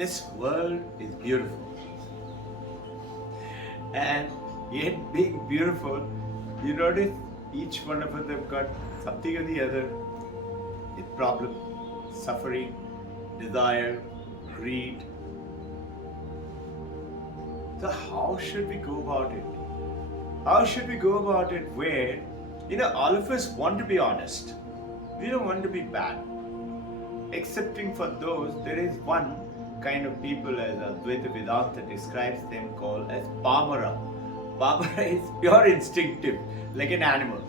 This world is beautiful. And yet being beautiful, you notice each one of them got something or the other. It's problem, suffering, desire, greed. So how should we go about it? How should we go about it where, all of us want to be honest. We don't want to be bad. Excepting for those, there is one kind of people as Advaita Vedanta describes them called as Pamara. Pamara is pure instinctive, like an animal.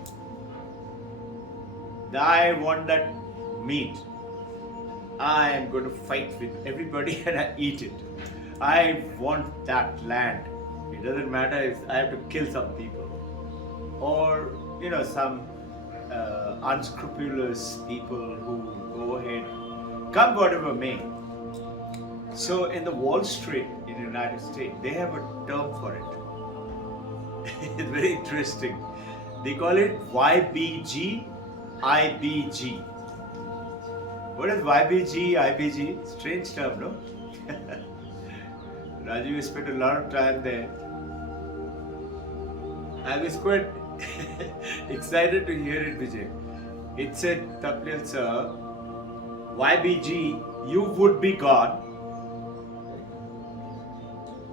I want that meat. I am going to fight with everybody and I eat it. I want that land. It doesn't matter if I have to kill some people. Or, some unscrupulous people who go ahead, come whatever may. So in the Wall Street in the United States, they have a term for it. It's very interesting. They call it YBG, IBG. What is YBG, IBG? Strange term, no? Raju, you spent a lot of time there. I was quite excited to hear it, Vijay. It said, Tapliyal sir, YBG, you would be God.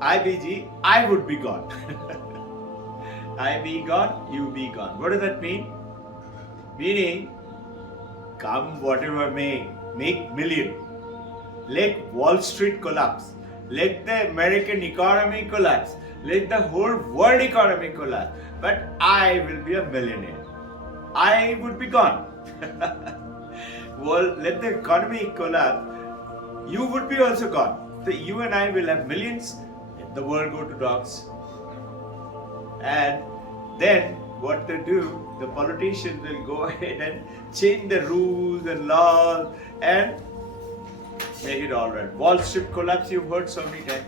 IBG, I would be God. I be God, you be God. What does that mean? Meaning, come whatever may, make million. Let Wall Street collapse. Let the American economy collapse. Let the whole world economy collapse. But I will be a millionaire. I would be gone. Well, let the economy collapse. You would be also gone. So you and I will have millions. The world go to dogs. And then what they do, the politicians will go ahead and change the rules and laws and make it all right. Wall Street collapse, you've heard so many times.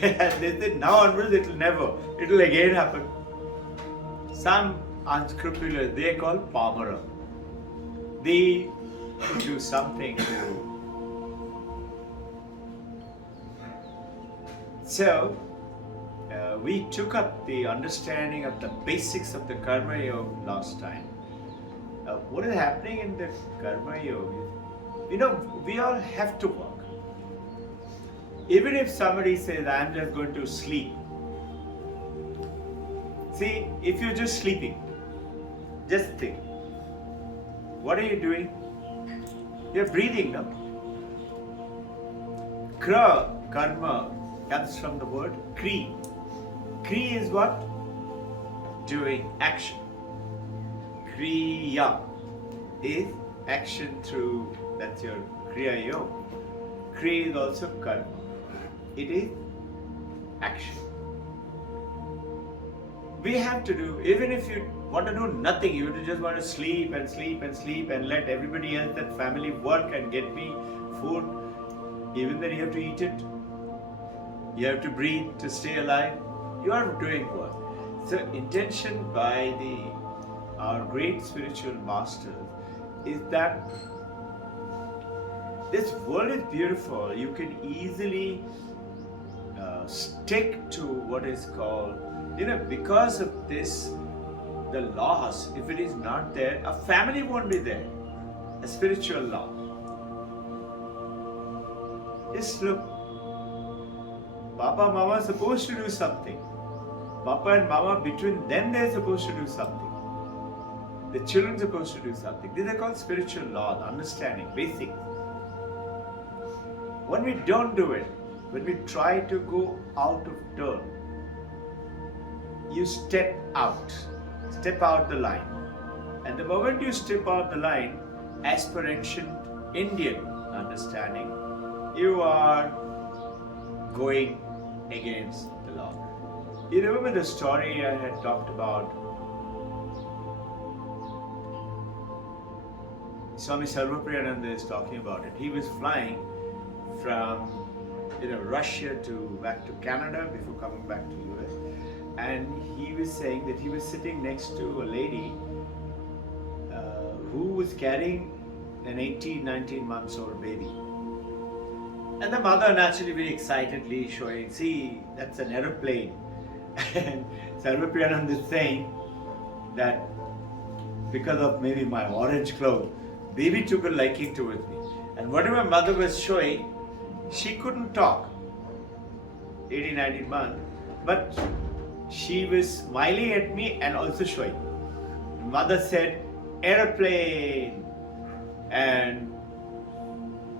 And they said now onwards it will again happen. Some unscrupulous, they are called Pamara. They do something to. So, we took up the understanding of the basics of the Karma Yoga last time. What is happening in the Karma Yoga? We all have to work. Even if somebody says, I'm just going to sleep. See, if you're just sleeping, just think. What are you doing? You're breathing, no? Karma comes from the word Kri. Kri is what? Doing action. Kriya is action through, that's your Kriya Yoga. Kriya is also karma. It is action. We have to do, even if you want to do nothing, you just want to sleep and sleep and sleep and let everybody else, that family work and get me food, even then you have to eat it. You have to breathe to stay alive. You are doing work. So intention by our great spiritual masters is that this world is beautiful. You can easily stick to what is called, because of this, the laws, if it is not there, a family won't be there. A spiritual law. Just look. Papa and Mama are supposed to do something. Papa and Mama, between them, they're supposed to do something. The children are supposed to do something. These are called spiritual laws, understanding, basics. When we don't do it, when we try to go out of turn, you step out the line. And the moment you step out the line, as per ancient Indian understanding, you are going against the law. You remember the story I had talked about? Swami Sarvapriyananda is talking about it. He was flying from Russia back to Canada before coming back to US, and he was saying that he was sitting next to a lady who was carrying an 18-19 months old baby, And the mother naturally very excitedly showing, see, that's an aeroplane. And Sarvapriyanand is saying that because of maybe my orange clothes, baby took a liking towards me. And whatever mother was showing, she couldn't talk. 18, 19 months. But she was smiling at me and also showing. Mother said, aeroplane. And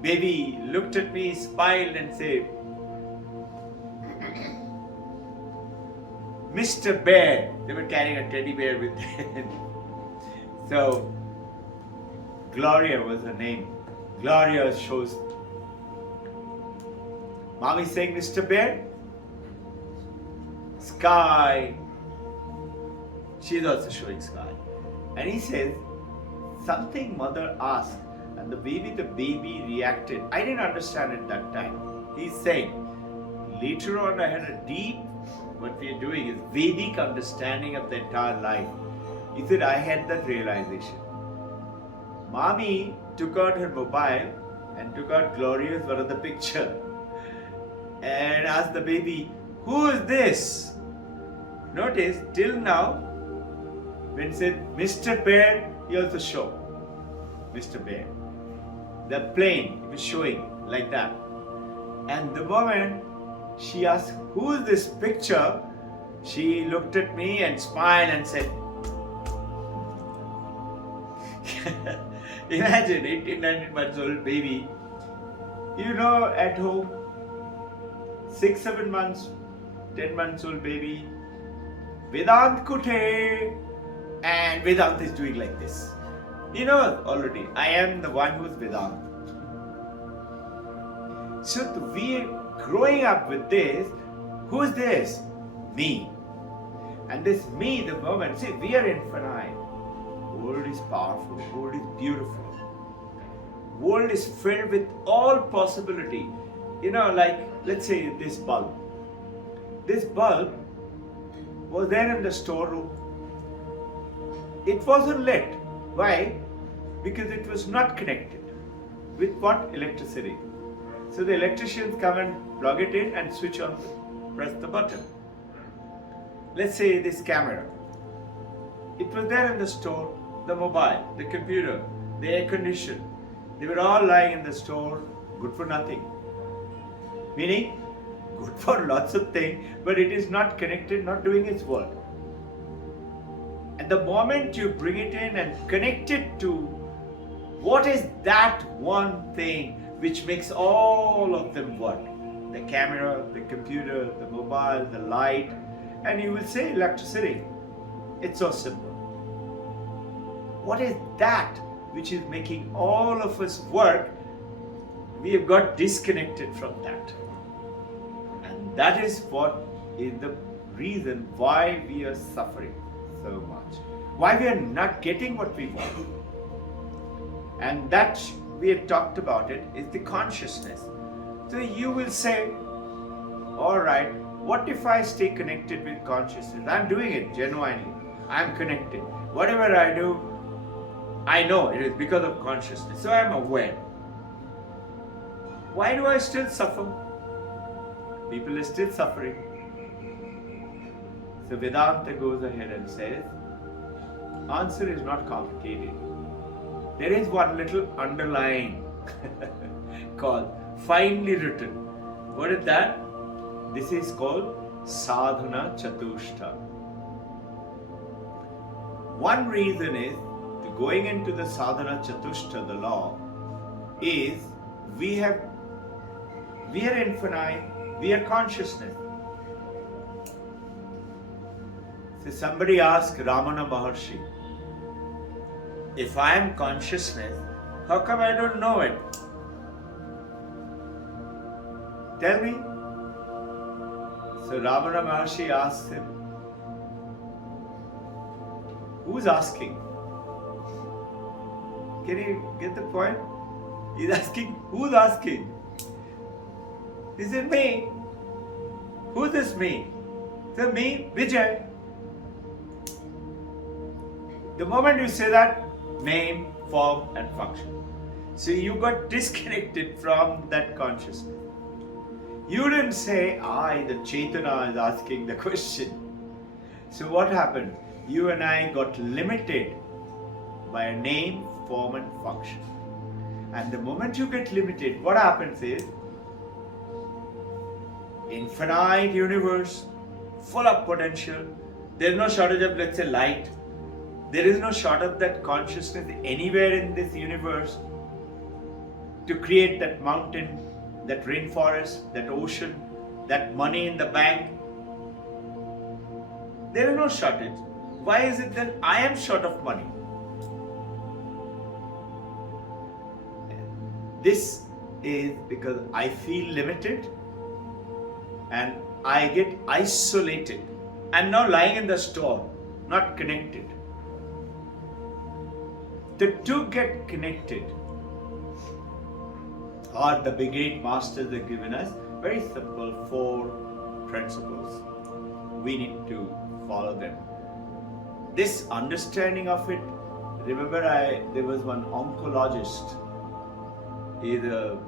baby looked at me, smiled and said, Mr. Bear. They were carrying a teddy bear with them. So, Gloria was her name. Gloria shows. Mommy saying, Mr. Bear. Sky. She's also showing sky. And he says, something mother asked. And the baby reacted. I didn't understand at that time. He's saying, later on I had a deep, what we are doing is Vedic understanding of the entire life. He said, I had that realization. Mommy took out her mobile and took out Gloria's one of the picture and asked the baby, who is this? Notice, till now, when said Mr. Bear, he also showed Mr. Bear. The plane was showing like that. And the moment she asked, who is this picture? She looked at me and smiled and said, imagine 18, 19 months old baby, at home, 6, 7 months, 10 months old baby, Vedant Kute, and Vedant is doing like this. Already, I am the one who is Vedant. So we are growing up with this. Who is this? Me. And this me, the moment, see, we are infinite. World is powerful. World is beautiful. World is filled with all possibility. Like, let's say this bulb. This bulb was there in the storeroom. It wasn't lit. Why? Because it was not connected. With what? Electricity. So the electricians come and plug it in and switch on, press the button. Let's say this camera. It was there in the store, the mobile, the computer, the air conditioner. They were all lying in the store, good for nothing. Meaning, good for lots of things, but it is not connected, not doing its work. And the moment you bring it in and connect it to what is that one thing which makes all of them work? The camera, the computer, the mobile, the light, and you will say electricity. It's so simple. What is that which is making all of us work? We have got disconnected from that. And that is what is the reason why we are suffering so much. Why we are not getting what we want. And that we had talked about it is the consciousness. So you will say, alright, what if I stay connected with consciousness? I'm doing it genuinely. I'm connected. Whatever I do, I know it is because of consciousness. So I'm aware. Why do I still suffer? People are still suffering. So Vedanta goes ahead and says, answer is not complicated. There is one little underlying called finely written. What is that? This is called sadhana chatushta. One reason is going into the sadhana chatushta, the law, is we are infinite, we are consciousness. So somebody asked Ramana Maharshi, if I am consciousness, how come I don't know it? Tell me. So Ramana Maharshi asks him, who's asking? Can you get the point? He's asking, who's asking? Is it me? Who's this me? So me, Vijay. The moment you say that, name, form and function. So you got disconnected from that consciousness. You didn't say, the Chaitanya is asking the question. So what happened? You and I got limited by a name, form and function. And the moment you get limited, what happens is, infinite universe, full of potential. There is no shortage of, let's say, light. There is no shortage of that consciousness anywhere in this universe to create that mountain, that rainforest, that ocean, that money in the bank. There is no shortage. Why is it that I am short of money? This is because I feel limited and I get isolated. I'm now lying in the store, not connected. The two get connected, or the great masters have given us very simple 4 principles. We need to follow them. This understanding of it, remember there was one oncologist. He is a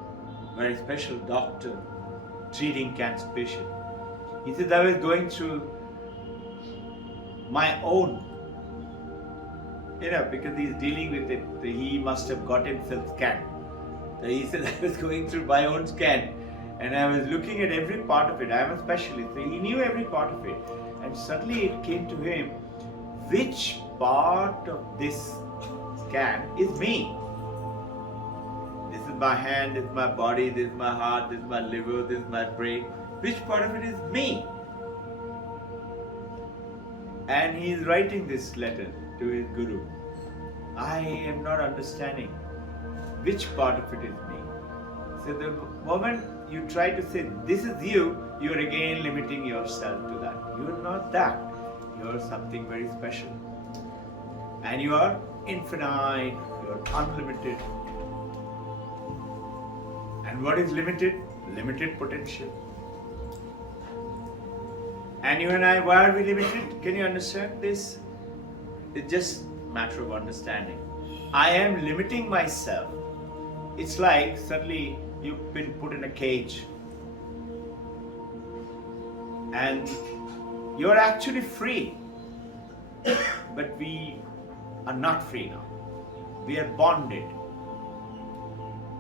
very special doctor treating cancer patient. He said, I was going through my own, because he's dealing with it, he must have got himself scanned. So he said, I was going through my own scan and I was looking at every part of it. I am a specialist, so he knew every part of it. And suddenly it came to him, which part of this scan is me? This is my hand, this is my body, this is my heart, this is my liver, this is my brain. Which part of it is me? And he is writing this letter to his guru. I am not understanding which part of it is me. So the moment you try to say this is you, you are again limiting yourself to that. You are not that. You are something very special. And you are infinite, you are unlimited. And what is limited? Limited potential. And you and I, why are we limited? Can you understand this? It's just a matter of understanding. I am limiting myself. It's like suddenly you've been put in a cage and you're actually free. But we are not free now. We are bonded.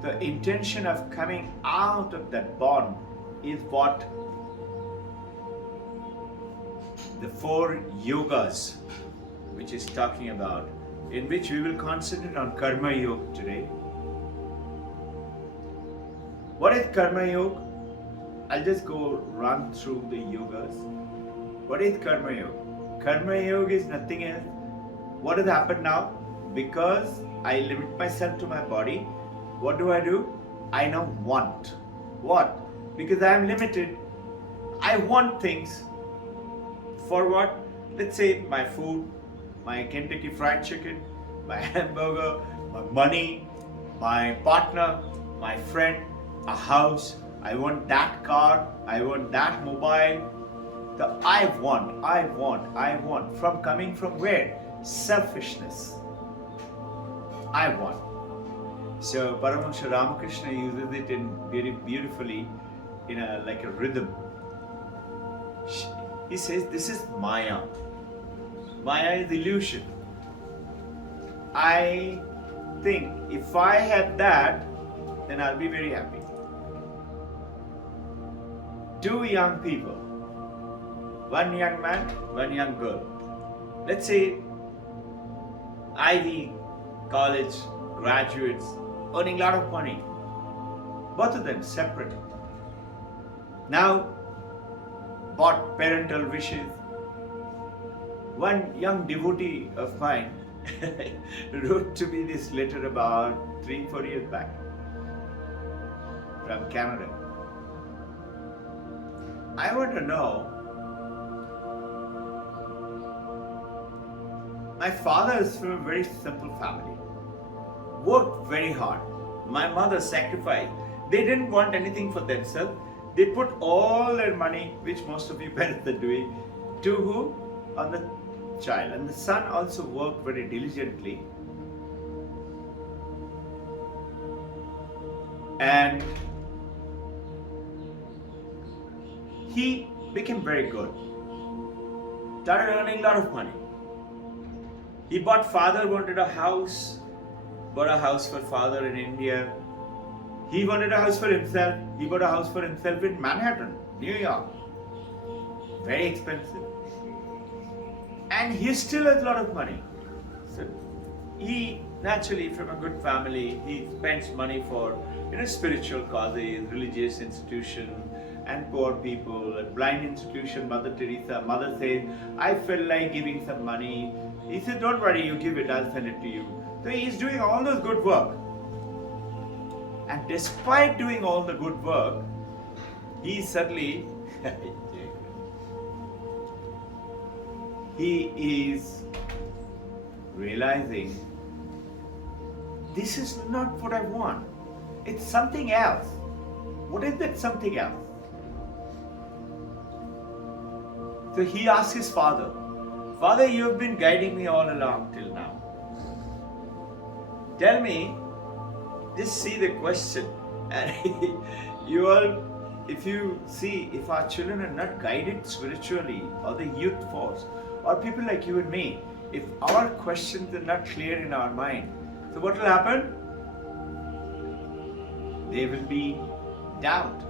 The intention of coming out of that bond is what the 4 yogas which is talking about, in which we will concentrate on Karma Yoga today. What is Karma Yoga? I'll just go run through the yogas. What is Karma Yoga? Karma Yoga is nothing else. What has happened now? Because I limit myself to my body, what do? I now want. What? Because I am limited. I want things. For what? Let's say my food, my Kentucky Fried Chicken, my hamburger, my money, my partner, my friend, a house. I want that car. I want that mobile. The I want. Coming from where? Selfishness. I want. So Paramahansa Ramakrishna uses it in very beautifully in like a rhythm. He says this is Maya. Maya is illusion. I think if I had that, then I'll be very happy. 2 young people, 1 young man, 1 young girl. Let's say Ivy college graduates earning a lot of money. Both of them separate. Now bought parental wishes. One young devotee of mine wrote to me this letter about 3-4 years back from Canada. I want to know, my father is from a very simple family, worked very hard. My mother sacrificed. They didn't want anything for themselves. They put all their money, which most of you parents are doing, to who? On the child. And the son also worked very diligently. And he became very good. Started earning a lot of money. Father wanted a house, bought a house for father in India. He wanted a house for himself. He bought a house for himself in Manhattan, New York. Very expensive. And he still has a lot of money. So he naturally, from a good family, he spends money for spiritual causes, religious institution, and poor people, a blind institution. Mother Teresa, mother says, I feel like giving some money. He said, don't worry, you give it, I'll send it to you. So he's doing all this good work. And despite doing all the good work, he suddenly, he is realizing, this is not what I want. It's something else. What is that something else? So he asked his father, Father, you have been guiding me all along till now. Tell me, just see the question. And you all, if you see, if our children are not guided spiritually, or the youth force, or people like you and me, if our questions are not clear in our mind, so what will happen? There will be doubt.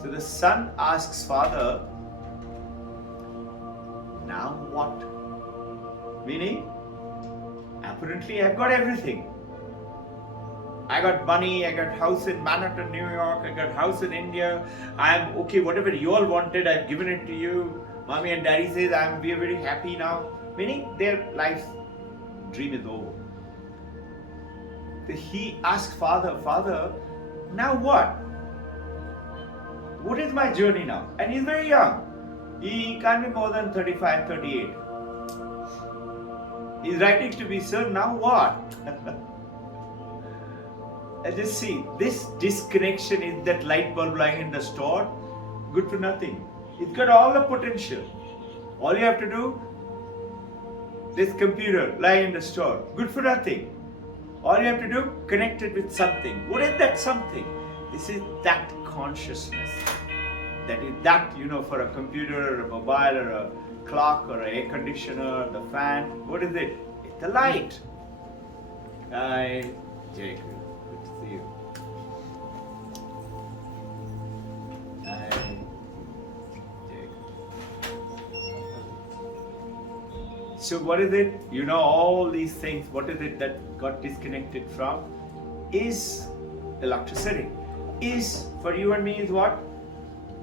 So the son asks father, now what? Meaning, apparently I've got everything. I got money, I got house in Manhattan, New York, I got house in India. I'm okay, whatever you all wanted, I've given it to you. Mommy and daddy says we are very happy now. Meaning their life's dream is over. So he asked father, now what? What is my journey now? And he's very young. He can't be more than 35, 38. He's writing to me, sir, now what? And just see, this disconnection is that light bulb lying in the store, good for nothing. It's got all the potential. All you have to do, this computer lying in the store, good for nothing. All you have to do, connect it with something. What is that something? This is that consciousness. That is that, for a computer or a mobile or a clock or an air conditioner, the fan. What is it? It's the light. Hi, Jake. Good to see you. Hi, Jake. So what is it? All these things, what is it that got disconnected from? Is electricity. Is, for you and me, is what?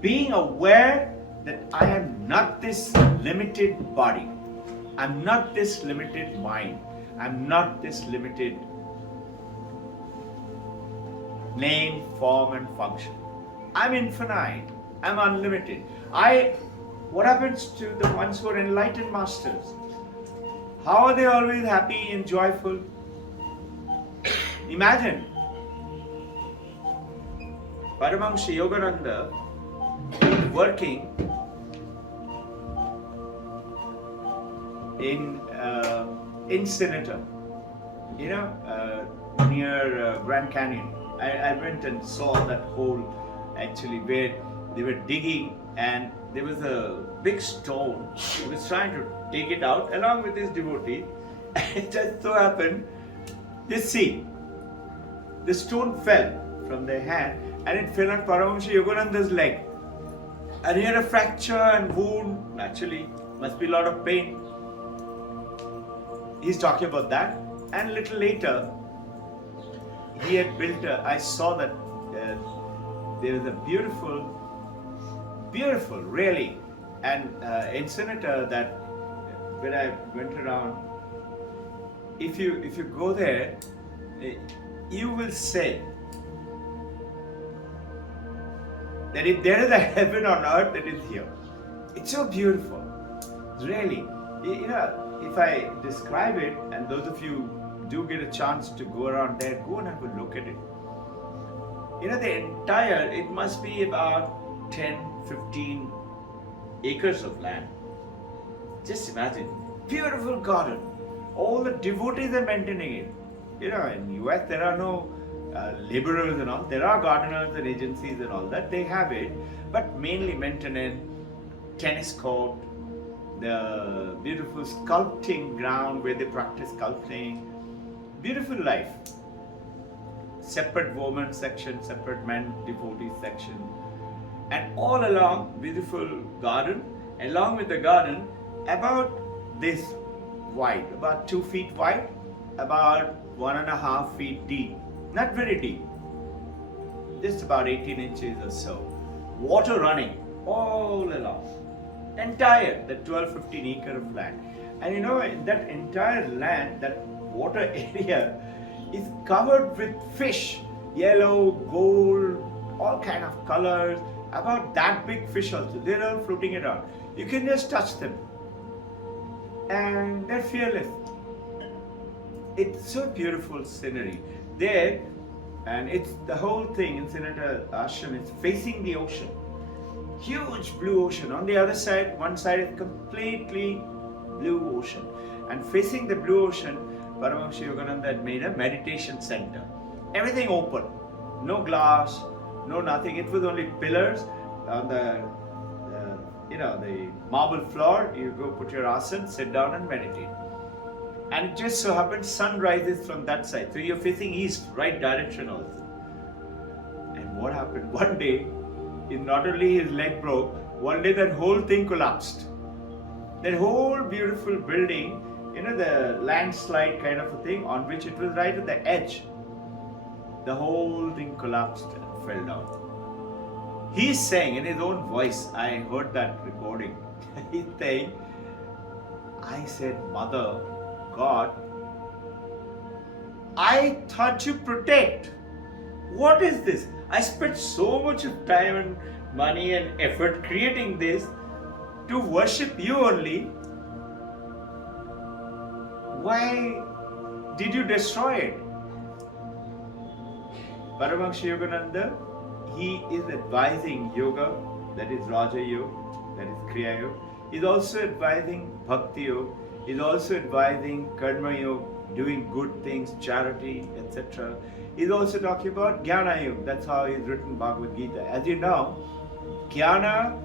Being aware that I am not this limited body. I'm not this limited mind. I'm not this limited name, form and function. I'm infinite. I'm unlimited. What happens to the ones who are enlightened masters? How are they always happy and joyful? Imagine, Paramahamsa Yogananda working in Senator, near Grand Canyon. I went and saw that hole actually where they were digging, and there was a big stone. He was trying to dig it out along with his devotee. It just so happened, just see, the stone fell from their hand and it fell on Paramahamsa Yogananda's leg. And he had a fracture and wound, naturally, must be a lot of pain. He's talking about that. And a little later, he had built I saw that there was a beautiful, really, and incinerator that when I went around, if you go there, you will say that if there is a heaven on earth, it is here. It's so beautiful, really. If I describe it, and those of you do get a chance to go around there, go and have a look at it. The entire, it must be about 10, 15 acres of land. Just imagine, beautiful garden. All the devotees are maintaining it. In US there are no laborers and all. There are gardeners and agencies and all that. They have it, but mainly maintenance, tennis court, the beautiful sculpting ground where they practice sculpting. Beautiful life. Separate women section, separate men devotees section. And all along, beautiful garden. Along with the garden, about this wide, about 2 feet wide, about 1.5 feet deep. Not very deep, just about 18 inches or so. Water running all along. Entire, the 12-15 acre of land. And you know, that entire land, that water area is covered with fish. Yellow, gold, all kind of colors. About that big fish also. They're all floating around. You can just touch them. And they're fearless. It's so beautiful scenery. There, and it's the whole thing in Senator Ashram is facing the ocean. Huge blue ocean. On the other side, one side is completely blue ocean. And facing the blue ocean, Paramahansa Yogananda had made a meditation center. Everything open. No glass, no nothing. It was only pillars on the the marble floor. You go put your asana, sit down and meditate. And it just so happens sun rises from that side. So you're facing east, right direction also. And what happened? One day, not only his leg broke, one day that whole thing collapsed. That whole beautiful building, the landslide kind of a thing on which it was right at the edge. The whole thing collapsed and fell down. He's saying in his own voice, I heard that recording. He's saying, I said, Mother, God, I thought to protect. What is this? I spent so much of time and money and effort creating this to worship you only. Why did you destroy it? Paramahansa Yogananda, he is advising yoga, that is Raja Yoga, that is Kriya Yoga. He is also advising Bhakti Yoga. He is also advising Karma Yoga, doing good things, charity, etc. He is also talking about Jnana Yoga. That's how he has written Bhagavad Gita. As you know, Jnana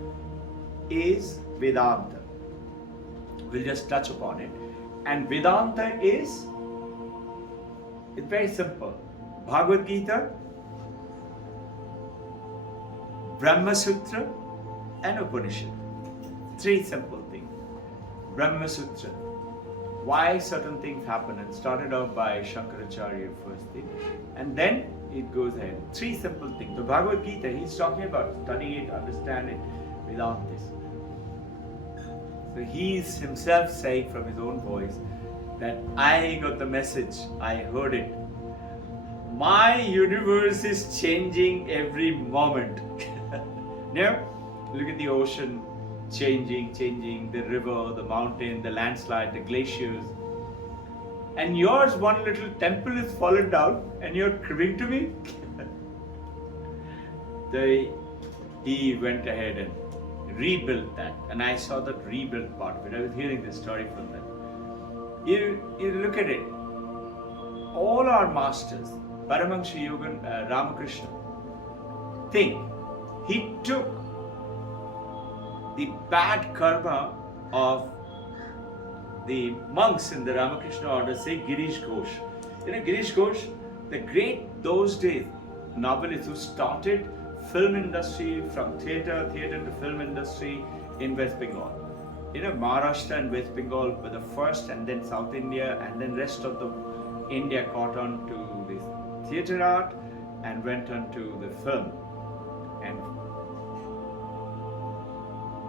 is Vedanta. We'll just touch upon it. And Vedanta is, it's very simple. Bhagavad Gita, Brahma Sutra and Upanishad. Three simple things. Brahma Sutra. Why certain things happen, and started out by Shankaracharya first thing. And then it goes ahead. Three simple things. The Bhagavad Gita, he's talking about study it, understand it without this. So he's himself saying from his own voice that I got the message, I heard it. My universe is changing every moment. Now, look at the ocean changing, the river, the mountain, the landslide, the glaciers. And yours, one little temple is fallen down and you're cribbing to me? He went ahead and rebuilt that. And I saw that rebuilt part of it. I was hearing this story from them. You look at it. All our masters, Paramahansa Yoga, Ramakrishna, he took the bad karma of the monks in the Ramakrishna order, say Girish Ghosh. Girish Ghosh, the great those days novelist who started film industry, from theatre to film industry in West Bengal. Maharashtra and West Bengal were the first, and then South India, and then rest of the India caught on to this theatre art and went on to the film. And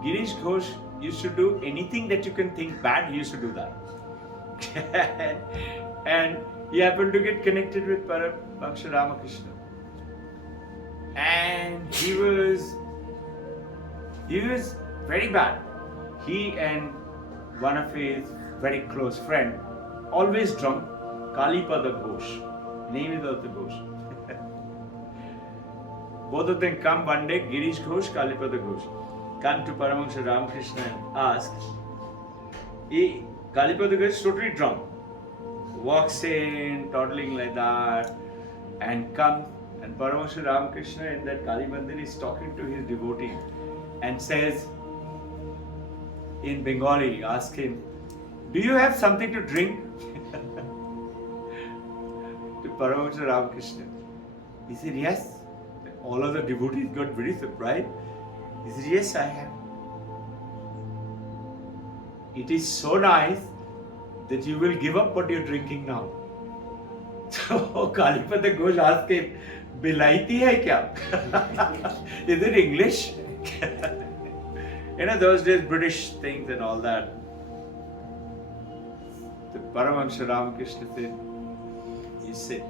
Girish Ghosh used to do anything that you can think bad, he used to do that. And he happened to get connected with Paramahansa Ramakrishna. And he was very bad. He and one of his very close friend, always drunk, Kalipada Ghosh. Name is also Ghosh. Both of them come one day, Girish Ghosh, Kalipada Ghosh, come to Paramahansa Ramakrishna and ask. Kalipada Ghosh is totally drunk. Walks in, toddling like that, and comes. And Paramahansa Ramakrishna in that Kali Mandir is talking to his devotee and says, in Bengali asked him, "Do you have something to drink?" To Paramahansa Ramakrishna. He said, "Yes." All of the devotees got very surprised. He said, "Yes, I have. It is so nice that you will give up what you're drinking now." So Kalipata Ghosh asked him, "Bilaiti hai kya?" Is it English? Those days British things and all that. The Paramahansa Ramakrishna said, he said,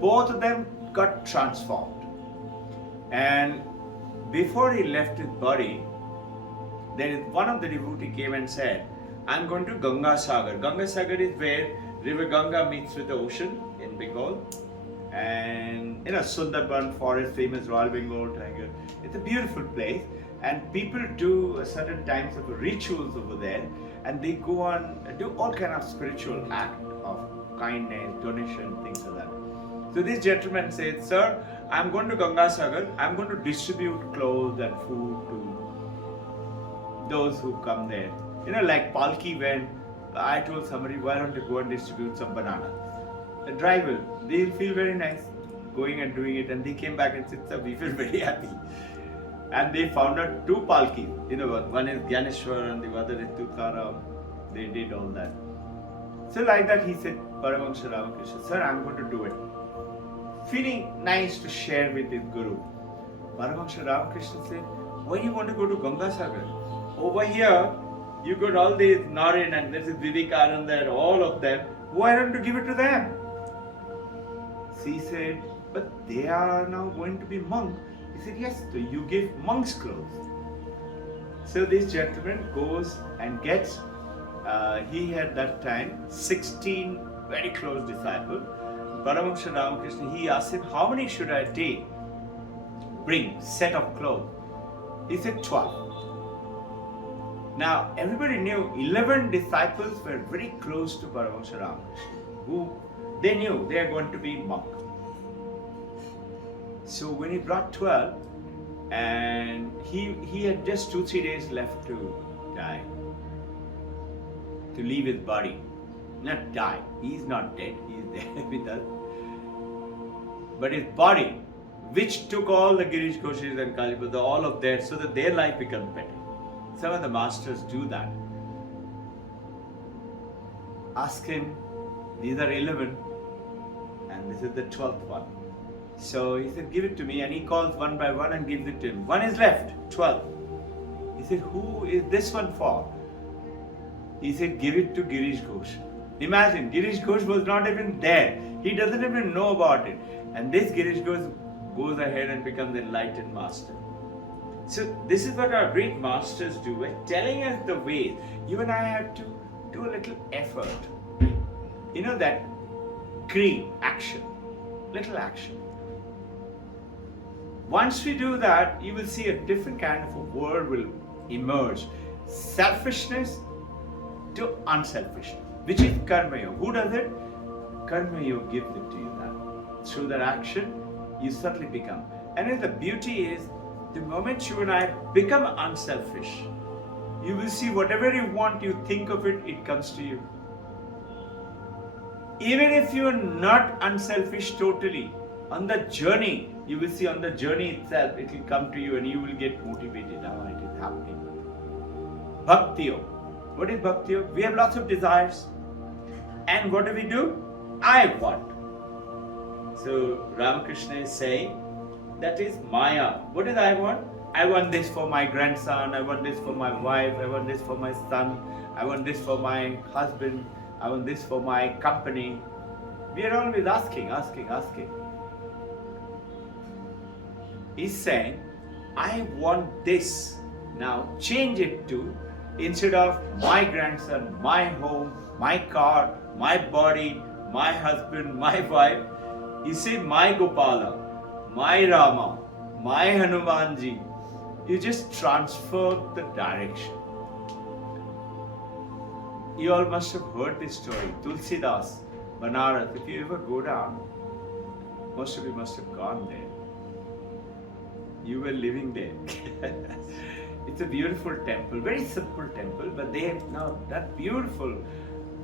both of them got transformed. And before he left his body, then one of the devotees came and said, "I'm going to Ganga Sagar." Ganga Sagar is where River Ganga meets with the ocean in Bengal. And Sundarban forest, famous Robbin Ghosh tiger. It's a beautiful place. And people do certain types of rituals over there. And they go on, do all kind of spiritual act of kindness, donation, things like that. So this gentleman said, "Sir, I'm going to Ganga Sagar. I'm going to distribute clothes and food to those who come there." Like Palki, when I told somebody, "Why don't you go and distribute some bananas?" The driver, they'll feel very nice going and doing it. And they came back and said, "Sir, we feel very happy." And they found out 2 Palkis. One is Gyaneshwar and the other is Tukaram. They did all that. So like that he said, Paramahansa Ramakrishna, "Sir, I'm going to do it." Feeling nice to share with his Guru. Paramahansa Ramakrishna said, "Why do you want to go to Ganga Sagar? Over here, you got all these Naren and this is Vivekananda and all of them. Why don't you give it to them?" She said, "But they are now going to be monks." He said, "Yes, so you give monks clothes." So this gentleman goes and gets, he had that time 16 very close disciples. Paramahansa Ramakrishna, he asked him, "How many should I take? Bring, set of clothes." He said 12. Now everybody knew 11 disciples were very close to Paramahansa Ramakrishna, who they knew they are going to be monks. So when he brought 12, and he had just 2-3 days left to die, to leave his body. Not die, he's not dead, he's there with us. But his body, which took all the Girish Ghoshis and Kalipada, all of that, so that their life becomes better. Some of the masters do that. Ask him, these are 11, and this is the 12th one. So he said, "Give it to me," and he calls one by one and gives it to him. One is left, 12. He said, "Who is this one for?" He said, "Give it to Girish Ghosh." Imagine, Girish Ghosh was not even there. He doesn't even know about it. And this Girish Ghosh goes ahead and becomes the enlightened master. So this is what our great masters do, telling us the way. You and I have to do a little effort. That creed, action, little action. Once we do that, you will see a different kind of a world will emerge. Selfishness to unselfishness, which is karma yoga. Who does it? Karma yoga gives it to you that. Through that action, you suddenly become. And the beauty is, the moment you and I become unselfish, you will see whatever you want, you think of it, it comes to you. Even if you are not unselfish totally, on the journey, you will see on the journey itself, it will come to you and you will get motivated. How it is happening. Bhakti yoga. What is bhakti yoga? We have lots of desires. And what do? I want. So Ramakrishna is saying, that is Maya. What is I want? I want this for my grandson, I want this for my wife, I want this for my son, I want this for my husband, I want this for my company. We are always asking. He's saying, I want this. Now change it to, instead of my grandson, my home, my car, my body, my husband, my wife, you say my Gopala, my Rama, my Hanumanji. You just transfer the direction. You all must have heard this story. Tulsidas, Banaras. If you ever go down, most of you must have gone there. You were living there. It's a beautiful temple, very simple temple, but they have now that beautiful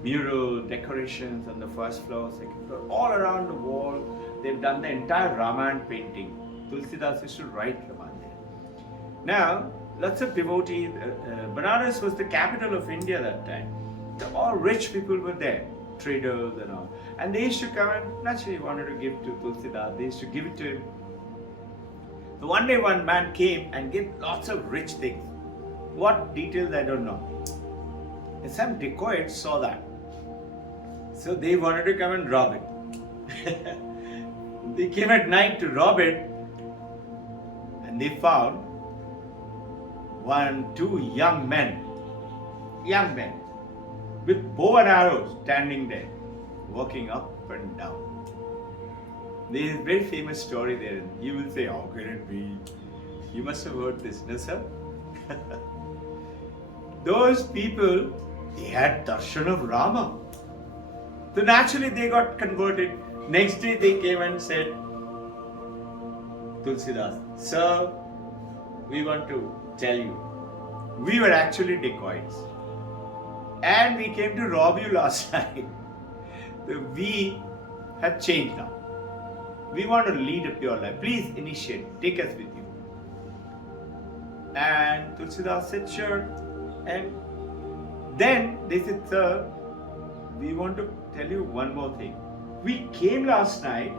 mural decorations on the first floor, second floor, all around the wall. They've done the entire Ramayana painting. Tulsidas used to write Ramayana there. Now, lots of devotees. Banaras was the capital of India that time. All rich people were there, traders and all. And they used to come and naturally wanted to give to Tulsidas. They used to give it to him. So one day one man came and gave lots of rich things. What details I don't know. And some dacoits saw that. So they wanted to come and rob it. They came at night to rob it, and they found two young men with bow and arrows standing there, walking up and down. There is a very famous story there. You will say, how can it be? You must have heard this, no sir? Those people, they had darshan of Rama. So naturally they got converted. Next day they came and said, Tulsidas, sir, we want to tell you, we were actually dacoits. And we came to rob you last night. We have changed now. We want to lead a pure life. Please initiate, take us with you. And Tulsidas said, sure. And then they said, sir, we want to tell you one more thing. We came last night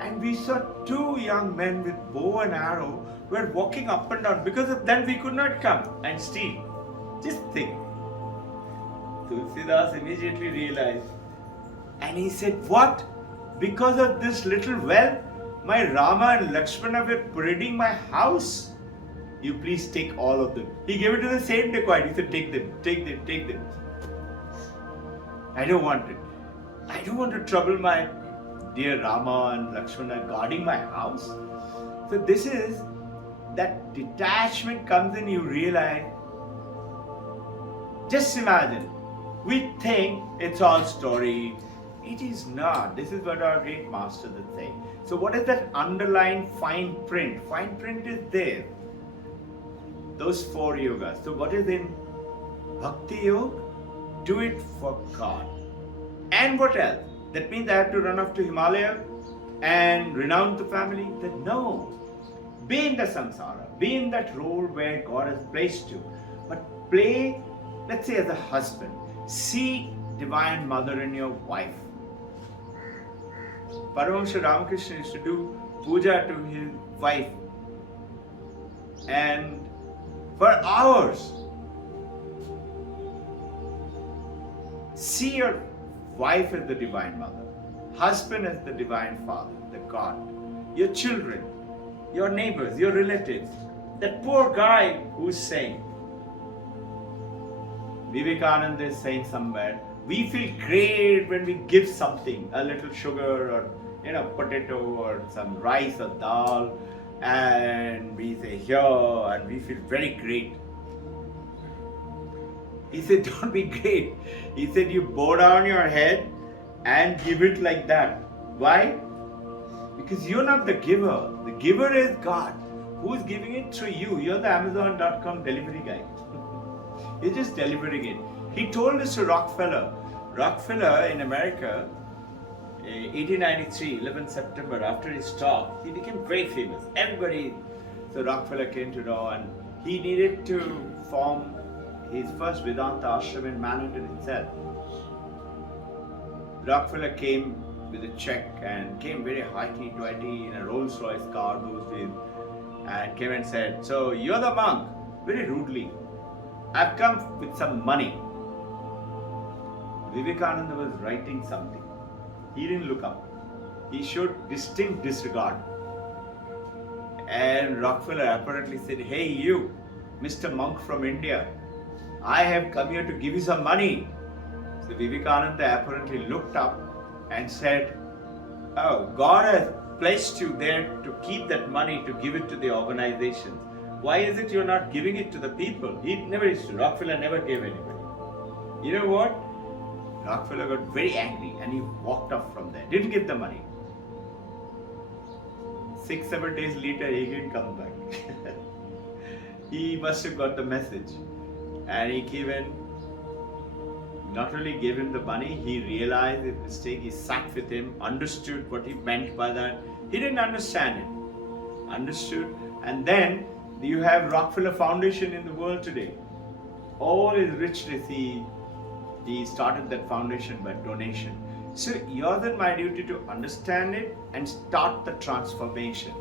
and we saw two young men with bow and arrow were walking up and down. Because of that we could not come and steal. Just think. Tulsidas immediately realized. And he said, what? Because of this little well, my Rama and Lakshmana were parading my house. You please take all of them. He gave it to the same dacoit. He said, take them, take them, take them. I don't want it. I don't want to trouble my dear Rama and Lakshmana guarding my house. So this is, that detachment comes in, you realize. Just imagine, we think it's all story. It is not. This is what our great masters are saying. So what is that underlying fine print? Fine print is there. Those 4 yogas. So what is in Bhakti Yoga? Do it for God. And what else? That means I have to run off to Himalaya and renounce the family? That no. Be in the samsara. Be in that role where God has placed you. But play, let's say as a husband. See Divine Mother in your wife. Paramahamsa Ramakrishna used to do puja to his wife. And for hours. See your wife as the Divine Mother, husband as the Divine Father, the God, your children, your neighbors, your relatives. That poor guy who's saying, Vivekananda is saying somewhere, we feel great when we give something, a little sugar or potato or some rice or dal, and we say here, and we feel very great. He said, don't be great. He said, you bow down your head and give it like that. Why? Because you're not the giver. The giver is God. Who's giving it through you? You're the Amazon.com delivery guy. You're just delivering it. He told this to Rockefeller. Rockefeller in America, 1893, 11 September, after his talk, he became very famous. So Rockefeller came to know, and he needed to form his first Vedanta ashram in Manhattan itself. Rockefeller came with a check and came very hoity-toity in a Rolls Royce car those days, and came and said, so you're the monk, very rudely. I've come with some money. Vivekananda was writing something. He didn't look up. He showed distinct disregard. And Rockefeller apparently said, hey you, Mr. Monk from India, I have come here to give you some money. So Vivekananda apparently looked up and said, oh, God has placed you there to keep that money to give it to the organizations. Why is it you're not giving it to the people? Rockefeller never gave anybody. You know what? Rockefeller got very angry and he walked off from there. Didn't give the money. 6-7 days later, he didn't come back. he must have got the message. And he not only gave him the money, he realized his mistake, he sat with him, understood what he meant by that. He didn't understand it. Understood. And then you have Rockefeller Foundation in the world today. All his richness, he started that foundation by donation. So yours and my duty to understand it and start the transformation.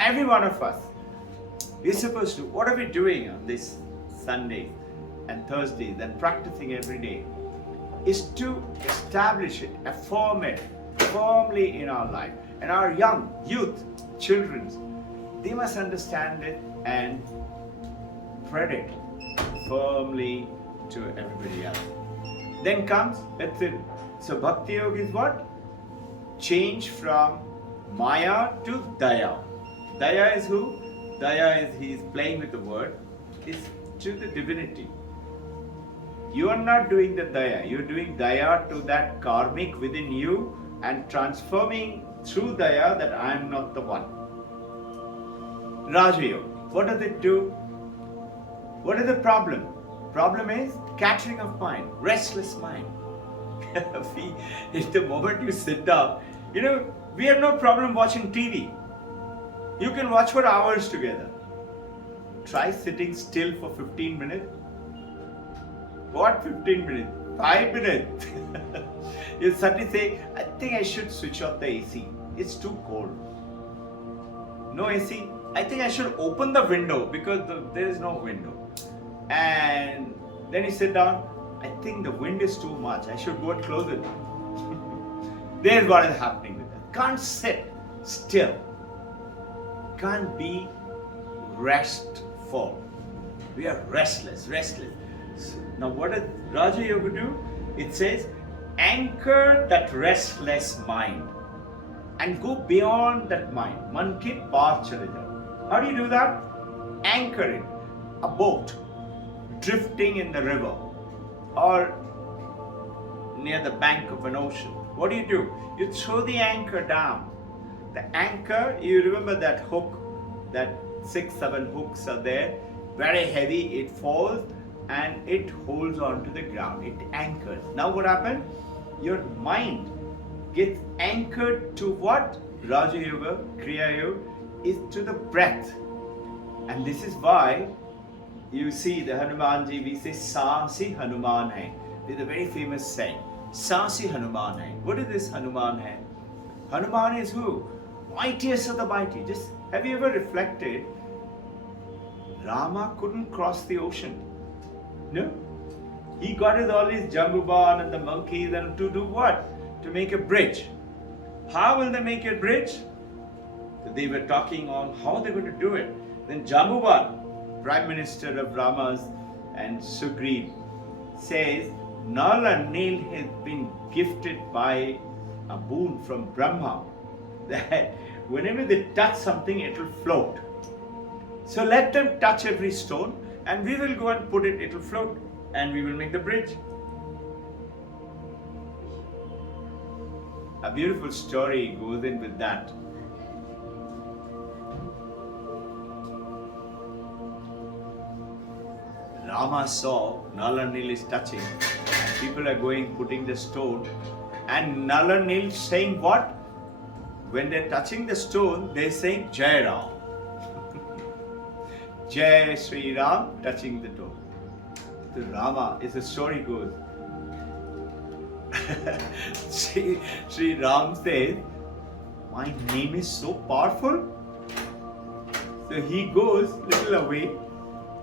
Every one of us, we're supposed to, what are we doing on this Sunday and Thursdays and practicing every day, is to establish it, affirm it firmly in our life. And our youth, children, they must understand it and spread it firmly to everybody else. Then comes, that's it. So Bhakti Yoga is what? Change from Maya to Daya. Daya is who? Daya is, he's playing with the word, is to the divinity. You are not doing the Daya, you're doing Daya to that karmic within you and transforming through Daya that I am not the one. Raja Yoga, what does it do? What is the problem? Problem is catching of mind, restless mind. The moment you sit down, we have no problem watching TV. You can watch for hours together. Try sitting still for 15 minutes. What 15 minutes? 5 minutes. You suddenly say, I think I should switch off the AC. It's too cold. No AC. I think I should open the window because there is no window. And then you sit down. I think the wind is too much. I should go and close it. There's what is happening with that. Can't sit still. Can't be restful. We are restless. So now what does Raja Yoga do? It says, anchor that restless mind and go beyond that mind. Man ke paar chale jao. How do you do that? Anchor it. A boat drifting in the river or near the bank of an ocean. What do? You throw the anchor down. The anchor, you remember that hook, that 6-7 hooks are there, very heavy, it falls and it holds on to the ground, it anchors. Now what happens? Your mind gets anchored to what? Raja Yoga, Kriya Yoga, is to the breath. And this is why you see the Hanumanji, we say Saasi Hanuman hai. This is a very famous saying. Saasi Hanuman hai. What is this Hanuman hai? Hanuman is who? Mightiest of the mighty. Just have you ever reflected? Rama couldn't cross the ocean. No? He got all his Jambuban and the monkeys and to do what? To make a bridge. How will they make a bridge? So they were talking on how they're going to do it. Then Jambuban, Prime Minister of Rama's and Sugriv, says Nal and Nil has been gifted by a boon from Brahma that whenever they touch something it will float. So let them touch every stone and we will go and put it, it will float and we will make the bridge. A beautiful story goes in with that. Rama saw Nal and Nil is touching and people are going putting the stone and Nal and Nil saying what? When they're touching the stone, they're saying Jai Ram. Jai Sri Ram touching the stone. The Rama, as the story goes, Sri Ram says, my name is so powerful. So he goes little away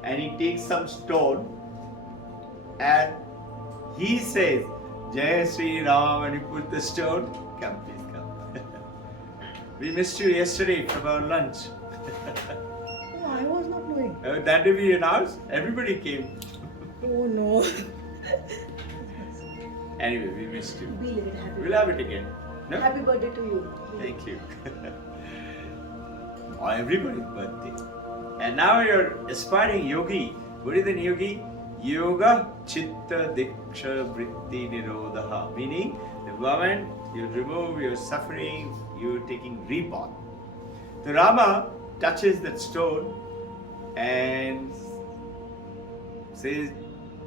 and he takes some stone and he says, Jai Sri Ram, and he put the stone, come please come. We missed you yesterday from our lunch. Oh, I was not knowing. That day we announced, everybody came. Oh no. Anyway, we missed you. Belated happy We'll have it again. No? Happy birthday to you. Thank you. Everybody's birthday. And now you're aspiring yogi. What is an yogi? Yoga Chitta Diksha Vritti Nirodha. Meaning, the moment you remove your suffering, you're taking rebirth. The Rama touches that stone and says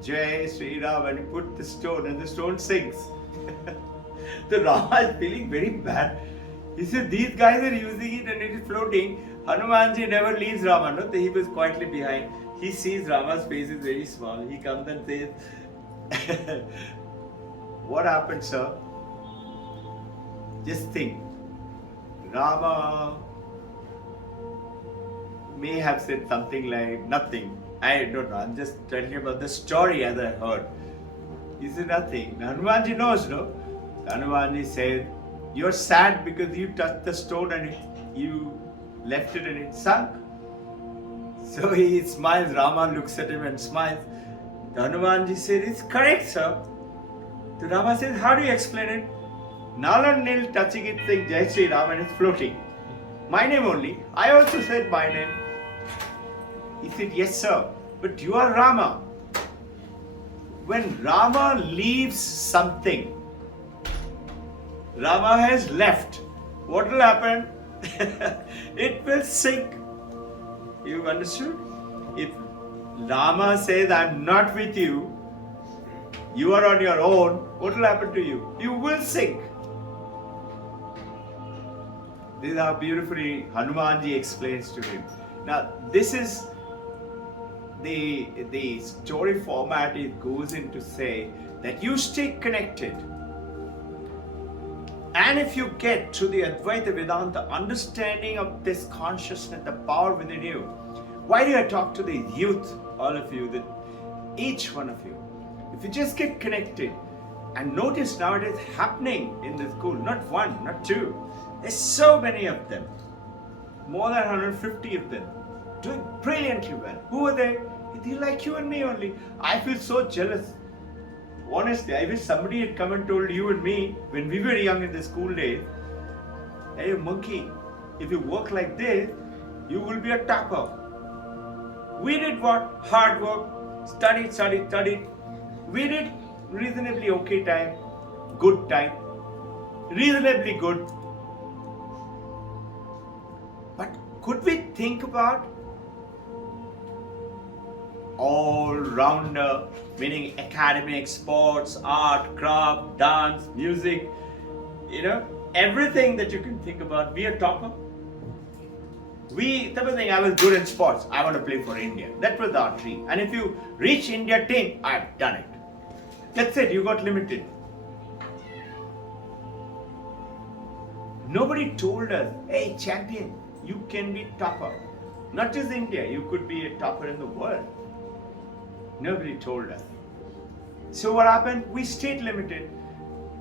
Jai Sri Ram, and he put the stone and the stone sinks. The Rama is feeling very bad. He said, these guys are using it and it is floating. Hanumanji never leaves Rama. No? He was quietly behind. He sees Rama's face is very small. He comes and says, what happened, sir? Just think. Rama may have said something like nothing. I don't know. I'm just telling about the story as I heard. He said nothing. Hanumanji knows, no? Hanumanji said, you're sad because you touched the stone and you left it and it sunk. So he smiles. Rama looks at him and smiles. Hanumanji said, it's correct, sir. So Rama says, how do you explain it? Nal and Nil touching it saying Jai Sri Ram and it's floating. My name only. I also said my name. He said, yes, sir. But you are Rama. When Rama leaves something, Rama has left. What will happen? It will sink. You understood? If Rama says, I'm not with you, you are on your own, what will happen to you? You will sink. This is how beautifully Hanumanji explains to him. Now, this is the story format. It goes in to say that you stay connected. And if you get to the Advaita Vedanta understanding of this consciousness, the power within you, why do I talk to the youth, all of you, that each one of you, if you just get connected and notice now it is happening in the school, not one, not two, there's so many of them, more than 150 of them, doing brilliantly well. Who are they? They're like you and me only. I feel so jealous. Honestly, I wish somebody had come and told you and me when we were young in the school days, hey monkey, if you work like this, you will be a topper. We did what? Hard work, studied. We did reasonably okay time, good time, reasonably good. But could we think about all-rounder, meaning academic, sports, art, craft, dance, music, everything that you can think about, be a topper? We think I was good in sports, I want to play for India. That was our dream. And if you reach India team, I've done it. That's it, you got limited. Nobody told us, hey champion, you can be topper. Not just India, you could be a topper in the world. Nobody told us. So what happened? We stayed limited.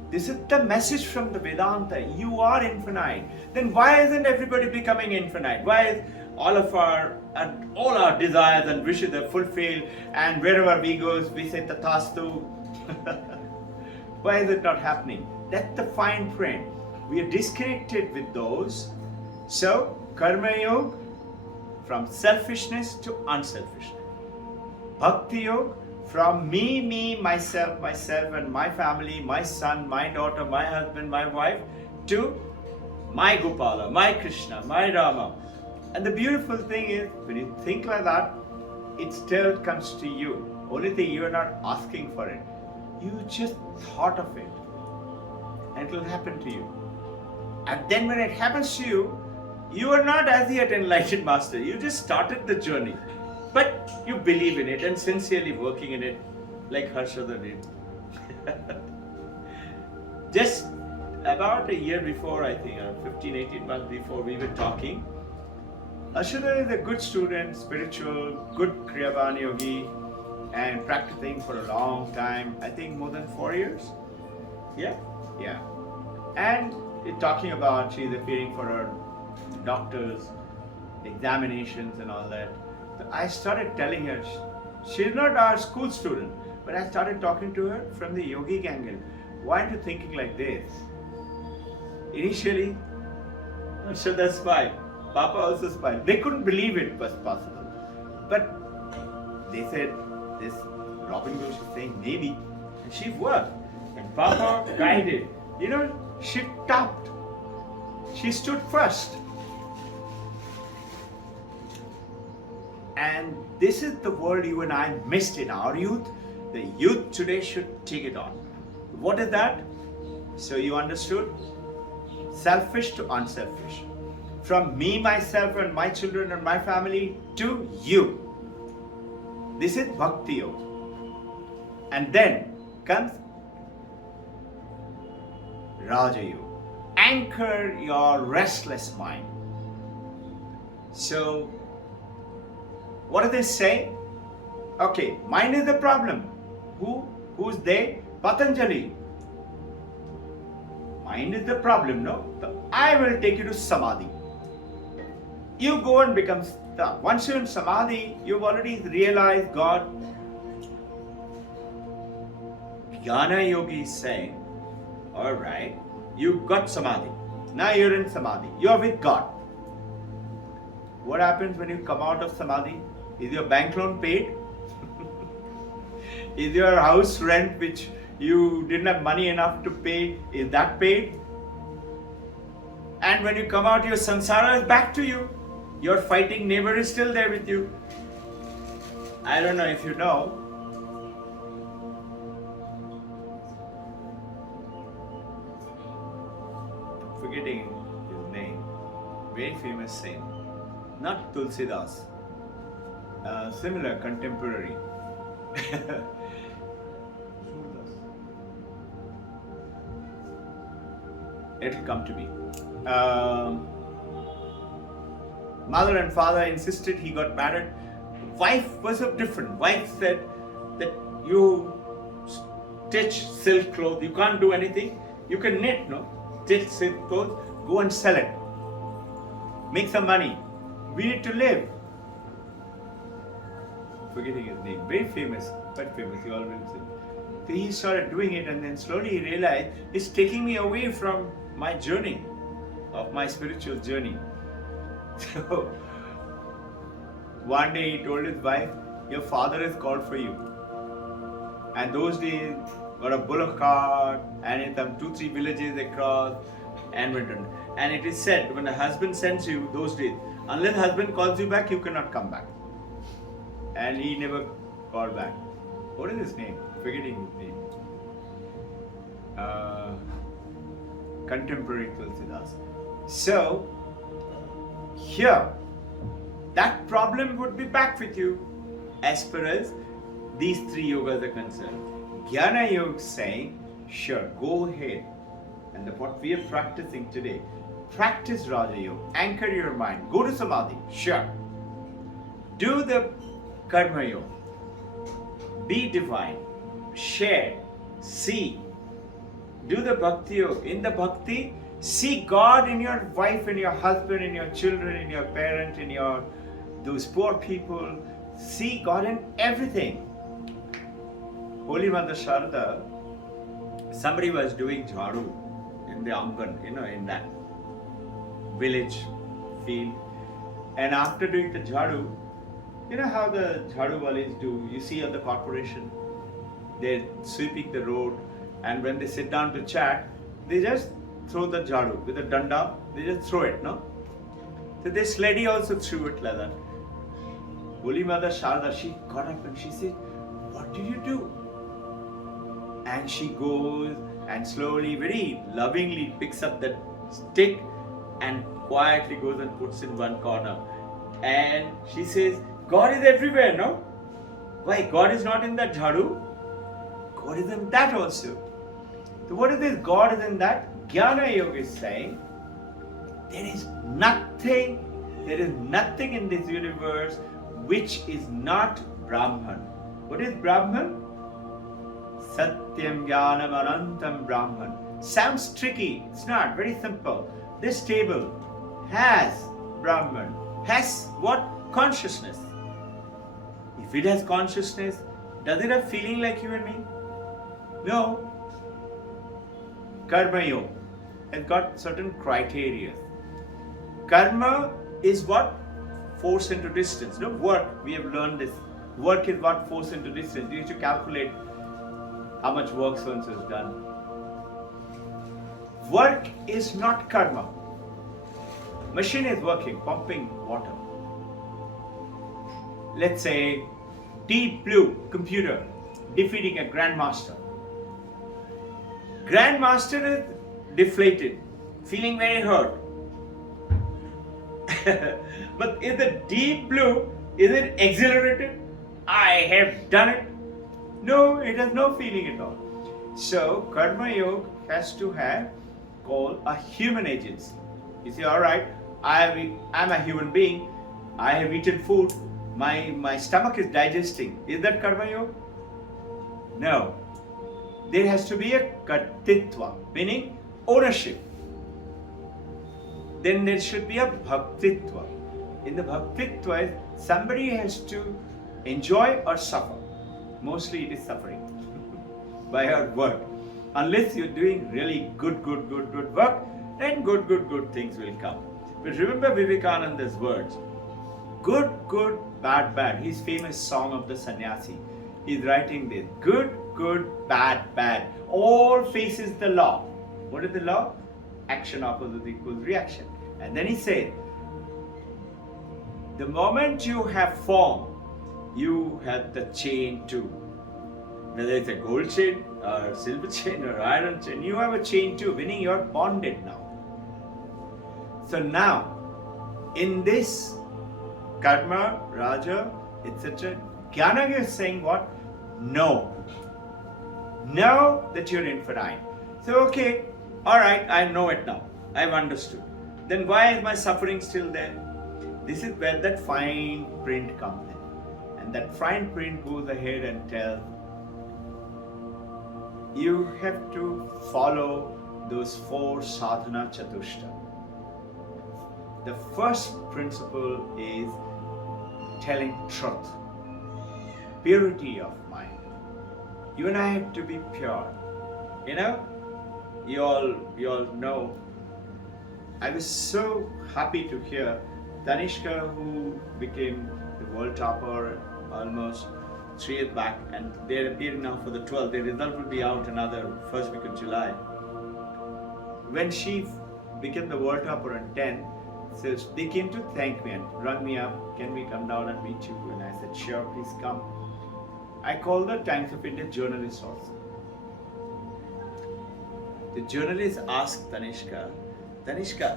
This is the message from the Vedanta. You are infinite. Then why isn't everybody becoming infinite? Why is all our desires and wishes are fulfilled, and wherever we go, we say Tathastu? Why is it not happening? That's the fine print. We are disconnected with those. So, Karma Yoga, from selfishness to unselfishness. Bhakti Yoga, from me, myself, and my family, my son, my daughter, my husband, my wife, to my Gopala, my Krishna, my Rama. And the beautiful thing is, when you think like that, it still comes to you. Only thing, you are not asking for it. You just thought of it. And it will happen to you. And then when it happens to you, you are not as yet enlightened master. You just started the journey. But you believe in it and sincerely working in it, like Harshada did. Just about a year before, I think, 15, 18 months before, we were talking. Harshada is a good student, spiritual, good Kriyabani yogi, and practicing for a long time. I think more than 4 years. Yeah. And talking about she's appearing for her doctors, examinations and all that. I started telling her, she's not our school student, but I started talking to her from the yogic angle. Why aren't you thinking like this? Initially, Shraddha smiled. Papa also smiled. They couldn't believe it was possible. But they said, this Robbin Ghosh is saying maybe. And she worked. And Papa guided. She topped. She stood first. And this is the world you and I missed in our youth. The youth today should take it on. What is that? So you understood? Selfish to unselfish. From me, myself, and my children and my family to you. This is Bhakti Yoga. And then comes Raja Yoga. Anchor your restless mind. So, what do they say? Okay, mind is the problem. Who's they? Patanjali. Mind is the problem, no? I will take you to Samadhi. You go and become stuck. Once you're in Samadhi, you've already realized God. Jnana Yogi is saying, alright, you got Samadhi. Now you're in Samadhi. You're with God. What happens when you come out of Samadhi? Is your bank loan paid? Is your house rent which you didn't have money enough to pay, is that paid? And when you come out, your samsara is back to you. Your fighting neighbor is still there with you. I don't know if you know. Forgetting his name. Very famous saint. Not Tulsidas. Similar, contemporary. It'll come to me. Mother and father insisted he got married. Wife was different. Wife said that you stitch silk clothes, you can't do anything. You can knit, no? Stitch silk clothes, go and sell it. Make some money. We need to live. Forgetting his name. Very famous, quite famous, you all will see. So he started doing it, and then slowly he realized it's taking me away from my journey, of my spiritual journey. So one day he told his wife, your father is called for you. And those days got a bullock cart and in some 2-3 villages across and went on. And it is said when a husband sends you those days, unless husband calls you back, you cannot come back. And he never called back. What is his name? Forgetting his name. Contemporary Tulsidas. So, here, that problem would be back with you as far as these 3 yogas are concerned. Jnana Yoga is saying, sure, go ahead. And what we are practicing today, practice Raja Yoga, anchor your mind, go to Samadhi, sure. Do the Karma Yoga, be divine, share, see. Do the Bhakti Yoga. In the Bhakti, see God in your wife, in your husband, in your children, in your parent, in your those poor people. See God in everything. Holy Mother Sharda, somebody was doing jharu in the Angan, in that village field. And after doing the jharu, you know how the jharu walis do, you see at the corporation, they're sweeping the road, and when they sit down to chat, they just throw the jharu with a danda, they just throw it, no? So this lady also threw it like that. Holy Mother Sharda, she got up and she said, what did you do? And she goes and slowly, very lovingly picks up that stick and quietly goes and puts in one corner. And she says, God is everywhere, no? Why? God is not in that jharu? God is in that also. So what is this? God is in that? Jnana Yoga is saying, there is nothing in this universe which is not Brahman. What is Brahman? Satyam Jnanam Anantam Brahman. Sounds tricky. It's not. Very simple. This table has Brahman. Has what? Consciousness. If it has consciousness, does it have feeling like you and me? No. Karma Yoga has got certain criteria. Karma is what? Force into distance. No, work. We have learned this. Work is what? Force into distance. You need to calculate how much work so-and-so has done. Work is not karma. Machine is working, pumping water. let's say, Deep Blue computer defeating a grandmaster. Grandmaster is deflated, feeling very hurt. But is the Deep Blue, is it exhilarated? I have done it. No, it has no feeling at all. So Karma Yoga has to have called a human agency. You say, all right, I'm a human being. I have eaten food. My stomach is digesting. Is that Karma Yoga? No. There has to be a kartitva, meaning ownership. Then there should be a bhaktitva. In the bhaktitva, somebody has to enjoy or suffer. Mostly it is suffering by our work. Unless you're doing really good work, then good things will come. But remember Vivekananda's words. Good, bad. His famous song of the sannyasi. He's writing this. Good, bad. All faces the law. What is the law? Action opposite equals reaction. And then he said, the moment you have form, you have the chain too. Whether it's a gold chain or silver chain or iron chain, you have a chain too, meaning you're bonded now. So now, in this karma, raja, etc., Jnana is saying what? No. Know that you're infinite. So okay, alright, I know it now. I've understood. Then why is my suffering still there? This is where that fine print comes in. And that fine print goes ahead and tells you have to follow those 4 sadhana chatushta. The first principle is telling truth, purity of mind. You and I have to be pure. You know, you all know. I was so happy to hear Tanishka, who became the world topper almost 3 years back, and they're appearing now for the 12th. The result will be out another first week of July. When she became the world topper on 10, so they came to thank me and rung me up. Can we come down and meet you? And I said, sure, please come. I called the Times of India journalist also. The journalist asked Tanishka,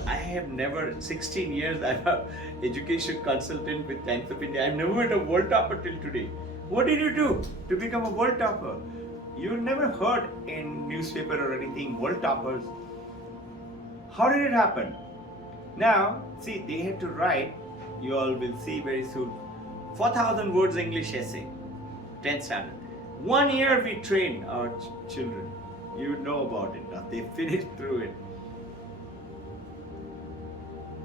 I have never, 16 years I'm an education consultant with Times of India. I've never met a world topper till today. What did you do to become a world topper? You never heard in newspaper or anything, world toppers. How did it happen? Now, see, they had to write, you all will see very soon, 4,000 words English essay, 10th standard. 1 year we train our children. You know about it now. They finished through it.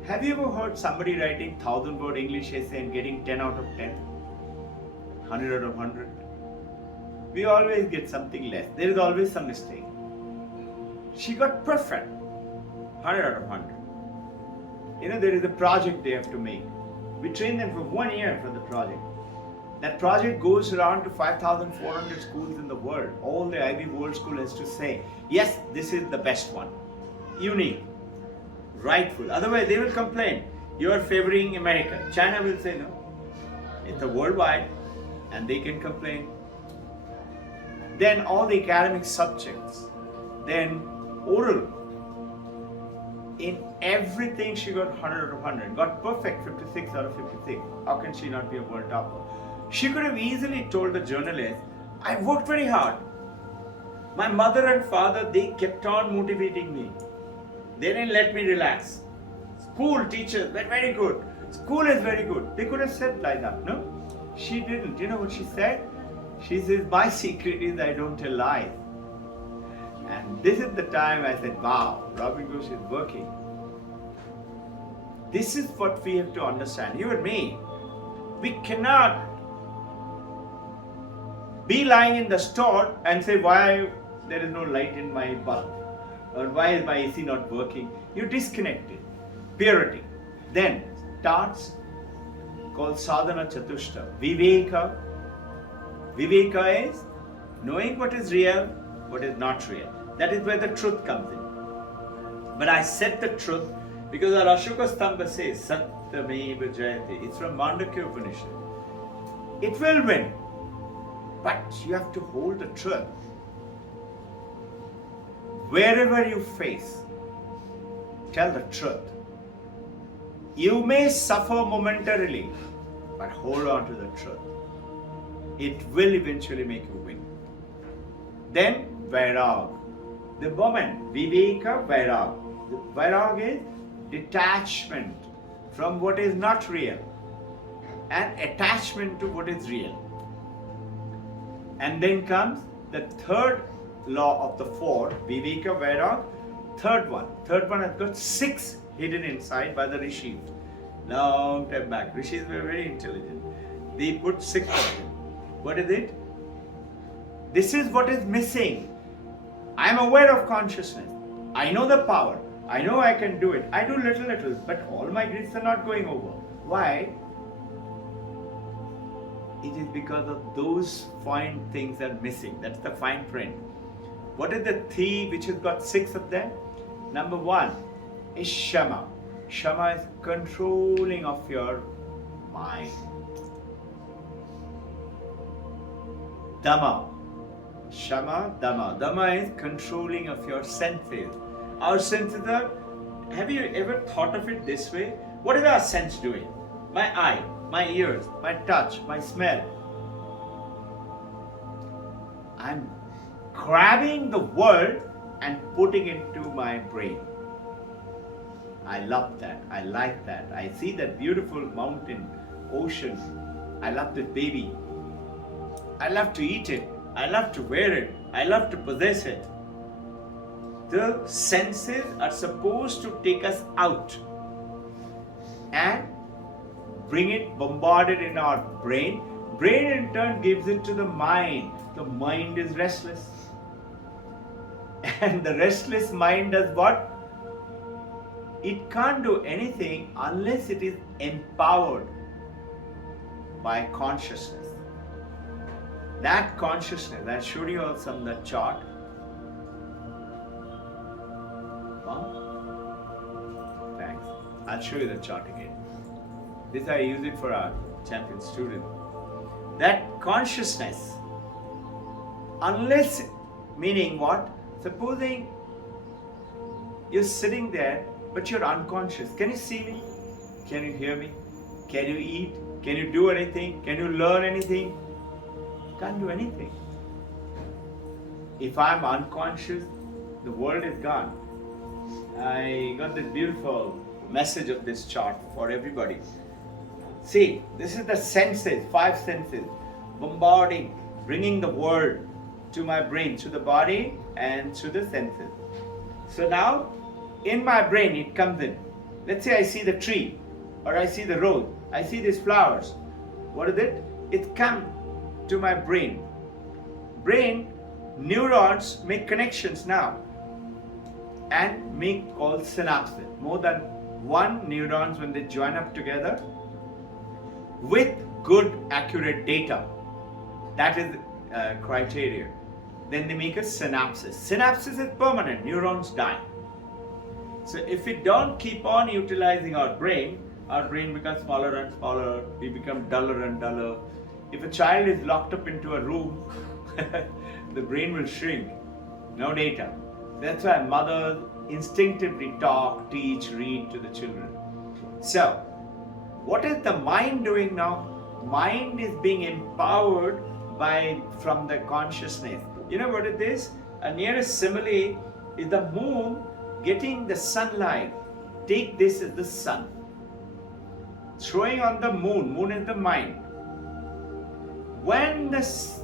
Have you ever heard somebody writing 1,000-word English essay and getting 10 out of 10? 100 out of 100? We always get something less. There is always some mistake. She got perfect. 100 out of 100. You know, there is a project they have to make. We train them for 1 year for the project. That project goes around to 5,400 schools in the world. All the Ivy World School has to say, yes, this is the best one. Unique. Rightful. Otherwise, they will complain. You are favoring America. China will say no. It's a worldwide, and they can complain. Then all the academic subjects. Then oral. In everything, she got 100 out of 100. Got perfect, 56 out of 56. How can she not be a world topper? She could have easily told the journalist, I worked very hard. My mother and father, they kept on motivating me. They didn't let me relax. School teachers were very good. School is very good. They could have said like that, no? She didn't. You know what she said? She says, my secret is I don't tell lies. And this is the time I said, wow, Robbin Ghosh is working. This is what we have to understand. You and me, we cannot be lying in the store and say, why there is no light in my bulb? Or why is my AC not working? You're disconnected. Purity. Then starts called sadhana chatushta. Viveka. Viveka is knowing what is real, what is not real. That is where the truth comes in. But I said the truth because our Ashoka Stamba says, Satyameva Jayate. It's from Mandakya Upanishad. It will win. But you have to hold the truth. Wherever you face, tell the truth. You may suffer momentarily, but hold on to the truth. It will eventually make you win. Then, Vairag. The moment, Viveka Vairag. The Vairag is detachment from what is not real and attachment to what is real. And then comes the third law of the four, Viveka Vairag. Third one has got 6 hidden inside by the rishis. Long time back, rishis were very intelligent. They put 6 of them. What is it? This is what is missing. I am aware of consciousness. I know the power. I know I can do it. I do little, but all my grids are not going over. Why? It is because of those fine things are missing. That's the fine print. What is the three which has got 6 of them? Number 1 is Shama. Shama is controlling of your mind. Dhamma. Shama, Dhamma. Dhamma is controlling of your senses. Our senses are, have you ever thought of it this way? What is our sense doing? My eye, my ears, my touch, my smell. I'm grabbing the world and putting it into my brain. I love that. I like that. I see that beautiful mountain, ocean. I love this baby. I love to eat it. I love to wear it. I love to possess it. The senses are supposed to take us out and bring it, bombard it in our brain. Brain in turn gives it to the mind. The mind is restless. And the restless mind does what? It can't do anything unless it is empowered by consciousness. That consciousness, I showed you also on the chart. Thanks. I'll show you the chart again. This I use it for our champion student. That consciousness, unless, meaning what? Supposing you're sitting there, but you're unconscious. Can you see me? Can you hear me? Can you eat? Can you do anything? Can you learn anything? Can't do anything. If I'm unconscious, the world is gone. I got this beautiful message of this chart for everybody. See, this is the senses, 5 senses, bombarding, bringing the world to my brain, to the body and to the senses. So now, in my brain it comes in. Let's say I see the tree, or I see the road, I see these flowers. What is it? It comes to my brain. Brain, neurons make connections now and make called synapses. More than 1 neurons when they join up together with good accurate data. That is criteria. Then they make a synapses. Synapses is permanent. Neurons die. So if we don't keep on utilizing our brain becomes smaller and smaller. We become duller and duller. If a child is locked up into a room, the brain will shrink. No data. That's why mothers instinctively talk, teach, read to the children. So, what is the mind doing now? Mind is being empowered from the consciousness. You know what it is? A nearest simile is the moon getting the sunlight. Take this as the sun. Throwing on the moon. Moon is the mind. When this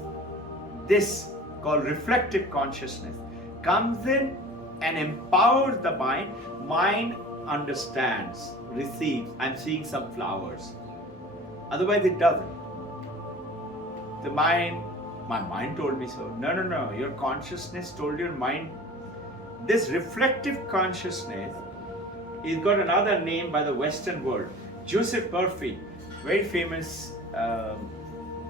called reflective consciousness comes in and empowers the mind understands, receives. I'm seeing some flowers. Otherwise it doesn't. My mind told me so. No. Your consciousness told your mind. This reflective consciousness is got another name by the Western world. Joseph Murphy, very famous,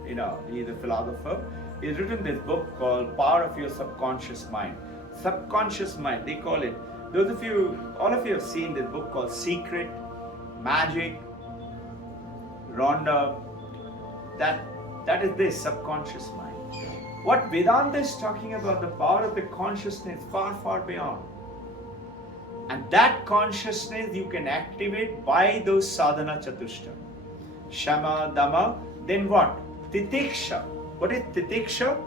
he's a philosopher. He's written this book called Power of Your Subconscious Mind. Subconscious mind, they call it. All of you have seen this book called Secret, Magic, Rhonda. That That is this subconscious mind. What Vedanta is talking about, the power of the consciousness, far, far beyond. And that consciousness you can activate by those sadhana chatushta. Shama, Dama, then what? Titiksha. What is Titiksha?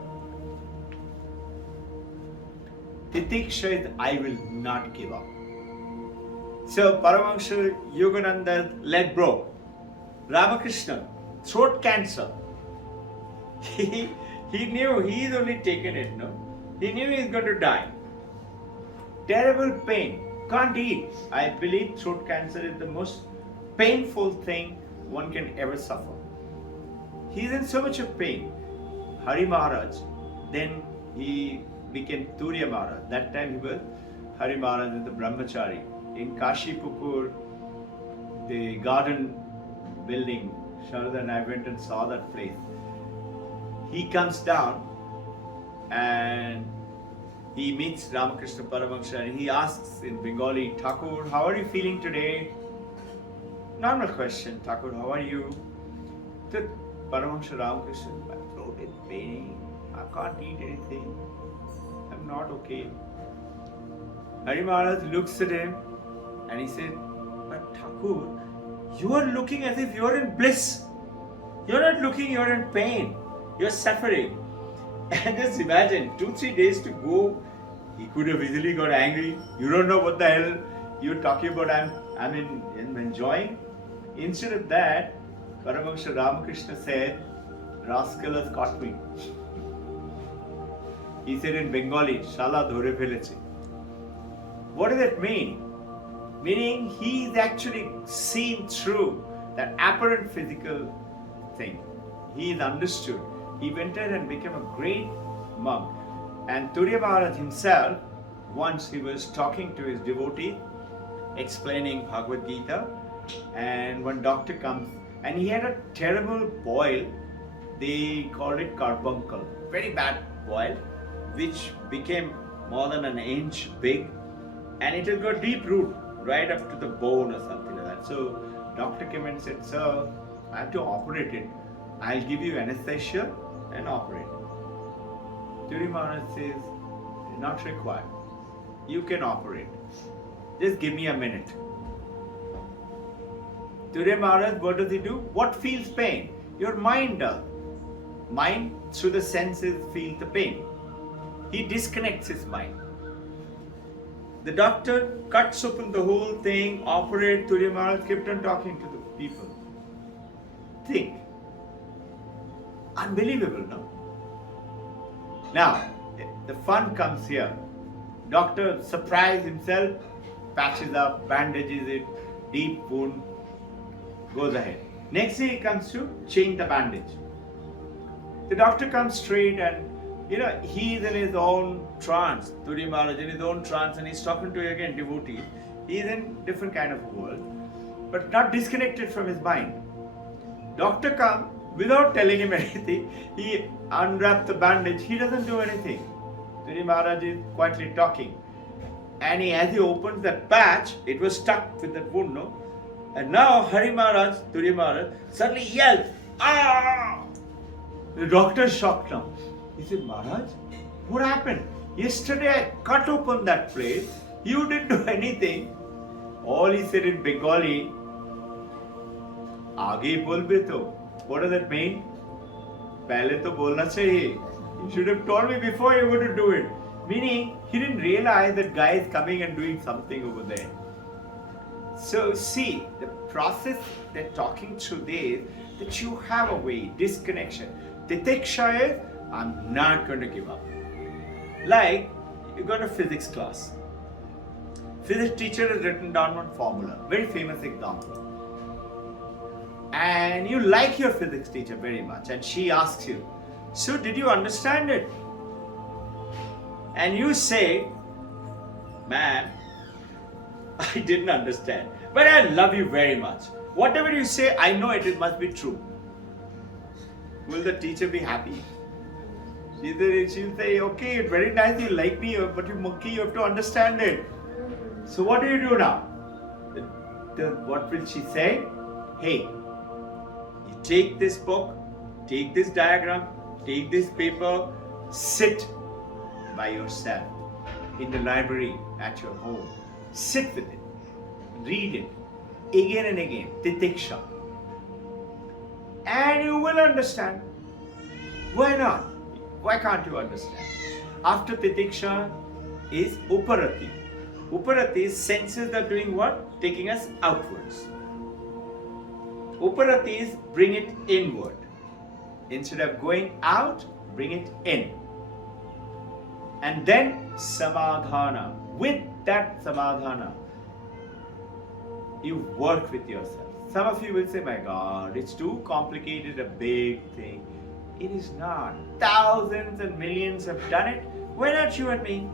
Titiksha is I will not give up. So Paramahansa Yogananda's leg broke. Ramakrishna, throat cancer. He knew he's only taken it, no? He knew he's going to die. Terrible pain. Can't eat. I believe throat cancer is the most painful thing one can ever suffer. He's in so much of pain. Hari Maharaj, then he became Turiya Maharaj. That time he was Hari Maharaj with the Brahmachari. In Kashipur, the garden building, Sharada and I went and saw that place. He comes down and he meets Ramakrishna Paramahansa and he asks in Bengali, Thakur, how are you feeling today? Normal question, Thakur, how are you? So Paramahansa Ramakrishna, my throat is paining, I can't eat anything, I'm not okay. Hari Maharaj looks at him and he said, but Thakur, you are looking as if you are in bliss. You're not looking, you're in pain. You're suffering. And just imagine, 2-3 days to go, he could have easily got angry. You don't know what the hell you're talking about. I'm enjoying. Instead of that, Paramahansa Ramakrishna said, rascal has caught me. He said in Bengali, Shala dhore pheleche. What does that mean? Meaning he's actually seen through that apparent physical thing. He is understood. He went ahead and became a great monk. And Turiya Maharaj himself, once he was talking to his devotee, explaining Bhagavad Gita, and one doctor comes, and he had a terrible boil, they called it carbuncle, very bad boil, which became more than an inch big, and it had got deep root, right up to the bone or something like that. So doctor came and said, sir, I have to operate it. I'll give you anesthesia and operate. Turiya Maharaj says, not required. You can operate. Just give me a minute. Turiya Maharaj, what does he do? What feels pain? Your mind does. Mind, through the senses, feels the pain. He disconnects his mind. The doctor cuts open the whole thing, operate. Turiya Maharaj kept on talking to the people. Think. Unbelievable, no? Now, the fun comes here. Doctor surprised himself, patches up, bandages it, deep wound, goes ahead. Next day he comes to change the bandage. The doctor comes straight and he's in his own trance, Turiya Maharaj in his own trance, and he's talking to again devotee. He's in different kind of world, but not disconnected from his mind. Doctor comes without telling him anything. He unwraps the bandage. He doesn't do anything. Turiya Maharaj is quietly talking, and as he opens that patch, it was stuck with that wound, no? And now Hari Maharaj, Turiya Maharaj, suddenly yells, "Ah!" The doctor is shocked now. He said, Maharaj, what happened? Yesterday I cut open that place. You didn't do anything. All he said in Bengali, Aage bolbe to. What does that mean? Pehle to bolna chahiye. You should have told me before you were to do it. Meaning, he didn't realize that guy is coming and doing something over there. So see, the process they're talking through this, that you have a way, disconnection. Titiksha is, I'm not going to give up. Like, you got a physics class. Physics teacher has written down one formula, very famous example. And you like your physics teacher very much, and she asks you, so did you understand it? And you say, ma'am, I didn't understand, but I love you very much. Whatever you say, I know it must be true. Will the teacher be happy? She'll say, okay, very nice, you like me, but you monkey, you have to understand it. So what do you do now? What will she say? Hey, you take this book take this diagram, take this paper, sit by yourself in the library at your home. Sit with it, read it again and again, titiksha. And you will understand. Why not? Why can't you understand? After titiksha is uparati. Uparati is senses are doing what? Taking us outwards. Uparati is bring it inward. Instead of going out, bring it in. And then samadhana. With that samadhana, you work with yourself. Some of you will say, my God, it's too complicated, a big thing. It is not. Thousands and millions have done it. Why not you and me?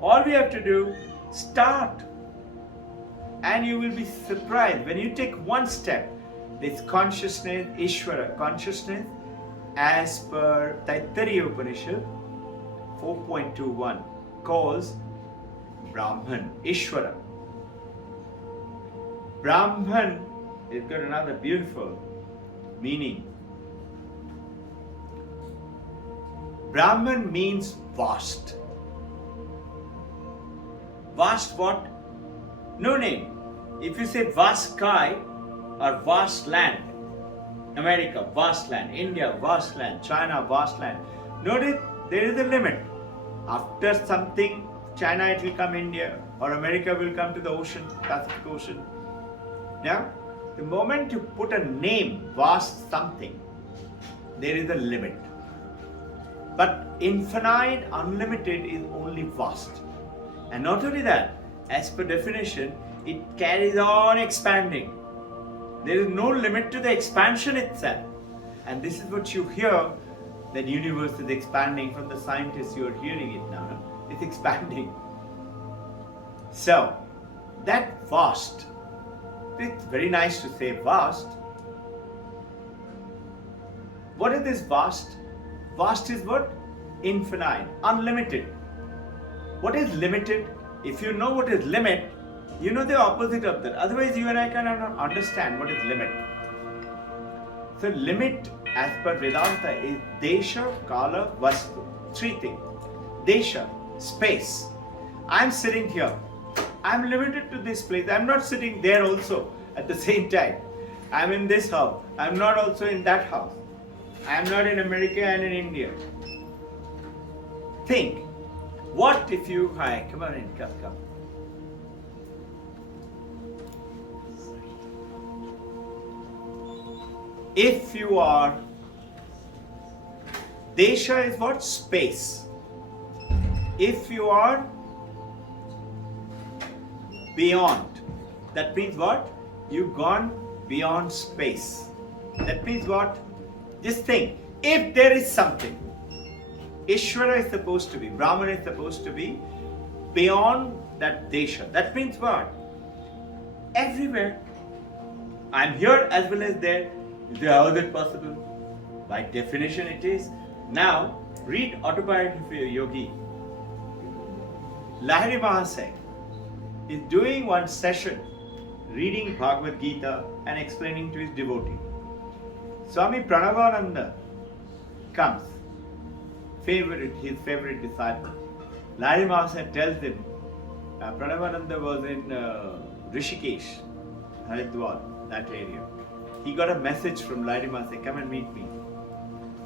All we have to do, start. And you will be surprised when you take one step. This consciousness, Ishvara, consciousness, as per Taittiriya Upanishad 4.21, calls Brahman, Ishvara. Brahman has got another beautiful meaning. Brahman means vast. Vast what? No name. If you say vast sky or vast land, America, vast land, India, vast land, China, vast land, notice there is a limit. After something, China it will come India, or America will come to the ocean, Pacific Ocean. Now, the moment you put a name, vast something, there is a limit. But infinite, unlimited is only vast. And not only that, as per definition, it carries on expanding. There is no limit to the expansion itself. And this is what you hear, that universe is expanding. From the scientists, you are hearing it now. No? It's expanding. So, that vast, it's very nice to say vast. What is this vast? Vast is what? Infinite, unlimited. What is limited? If you know what is limit, you know the opposite of that. Otherwise, you and I cannot understand what is limit. So, limit as per Vedanta is Desha, Kala, Vastu. Three things. Desha, space. I am sitting here. I am limited to this place. I am not sitting there also at the same time. I am in this house. I am not also in that house. I am not in America and in India. Think. What if you... Hi, come on in. Come. If you are... Desha is what? Space. If you are beyond, that means what? You've gone beyond space. That means what? Just think, if there is something, Ishvara is supposed to be, Brahman is supposed to be beyond that Desha. That means what? Everywhere. I'm here as well as there. How is it possible? By definition it is. Now, read Autobiography of Yogi. Lahiri Mahasaya is doing one session reading Bhagavad Gita and explaining to his devotee. Swami Pranavananda comes, his favorite disciple. Lahiri Mahasaya tells him, Pranavananda was in Rishikesh, Haridwar, that area. He got a message from Lahiri Mahasaya, come and meet me.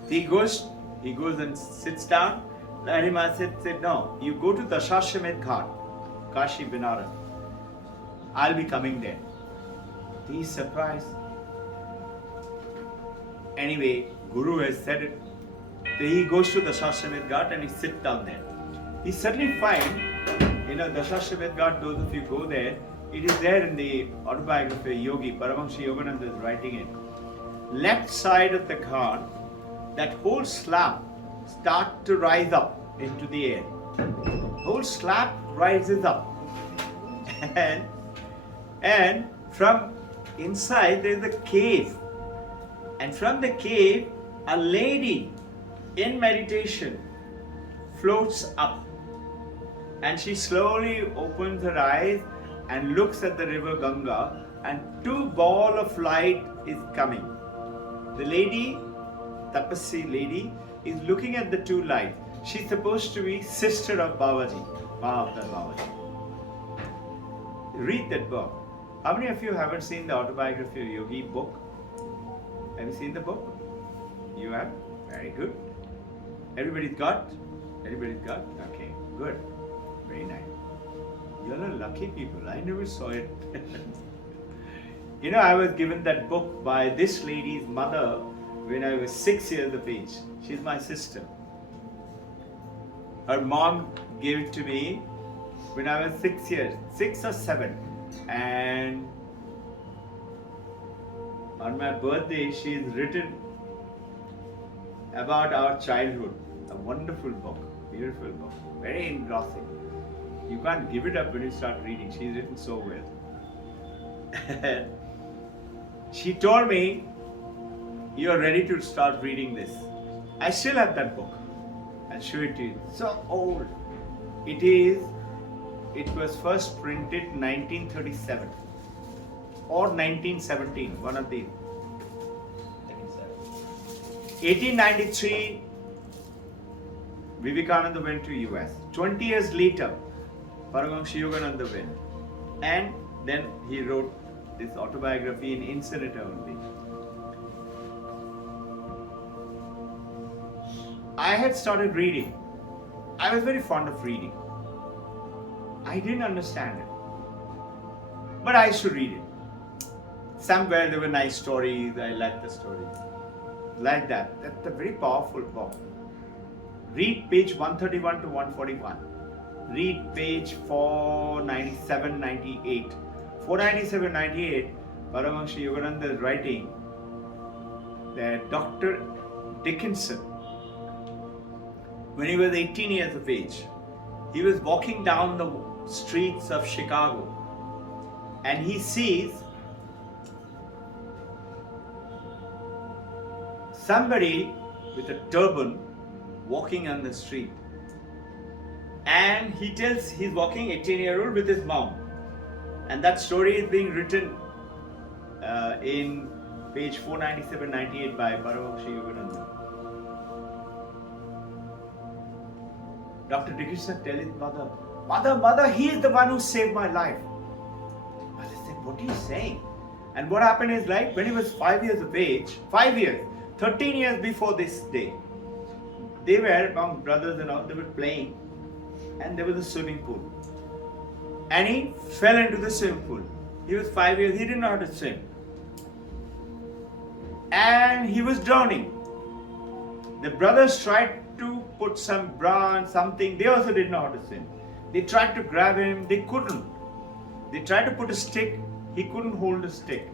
He goes and sits down. Lahiri Mahasaya said, no, you go to Dashashwamedh Ghat, Kashi, Benares. I'll be coming there. He's surprised. Anyway, Guru has said it. So he goes to the Dashashwamedh Ghat and he sits down there. He suddenly finds, Dashashwamedh Ghat, those of you go there, it is there in the Autobiography of Yogi, Paramahansa Yogananda is writing it. Left side of the ghat, that whole slab starts to rise up into the air. Whole slab rises up. And from inside there is a cave. And from the cave, a lady in meditation floats up. And she slowly opens her eyes and looks at the river Ganga, and two balls of light is coming. The lady, Tapasvi lady, is looking at the two lights. She's supposed to be sister of Babaji, Mahavtar Babaji. Read that book. How many of you haven't seen the autobiography of Yogi book? Have you seen the book? You have? Very good. Everybody's got? Everybody's got? Okay, good. Very nice. You're a lucky people. I never saw it. I was given that book by this lady's mother when I was 6 years of age. She's my sister. Her mom gave it to me when I was 6 years, 6 or 7. And on my birthday, she's written about our childhood. A wonderful book, beautiful book, very engrossing. You can't give it up when you start reading. She's written so well. She told me, you're ready to start reading this. I still have that book. I'll show it to you. So old. It was first printed 1937 or 1917, one of these. 1893, Vivekananda went to US. 20 years later, Paramahamsa Yogananda went. And then he wrote this autobiography in Incinerator only. I had started reading. I was very fond of reading. I didn't understand it. But I used to read it. Somewhere there were nice stories. I liked the stories. Like that. That's a very powerful book. Read page 131 to 141. Read page 497, 98. 497, 98, Paramahamsa Yogananda is writing that Dr. Dickinson, when he was 18 years of age, he was walking down the streets of Chicago and he sees somebody with a turban walking on the street. And he tells he's walking 18-year-old with his mom. And that story is being written in page 497-98 by Paramahamsa Yogananda. Dr. Dickinson tells his mother, Mother, he is the one who saved my life. Mother said, what are you saying? And what happened is, like, when he was 5 years of age, 5 years, 13 years before this day, they were among brothers and all, they were playing, and there was a swimming pool. And he fell into the swimming pool. He was 5 years, he didn't know how to swim. And he was drowning. The brothers tried to put some bra and something, they also didn't know how to swim. They tried to grab him, they couldn't. They tried to put a stick, he couldn't hold a stick.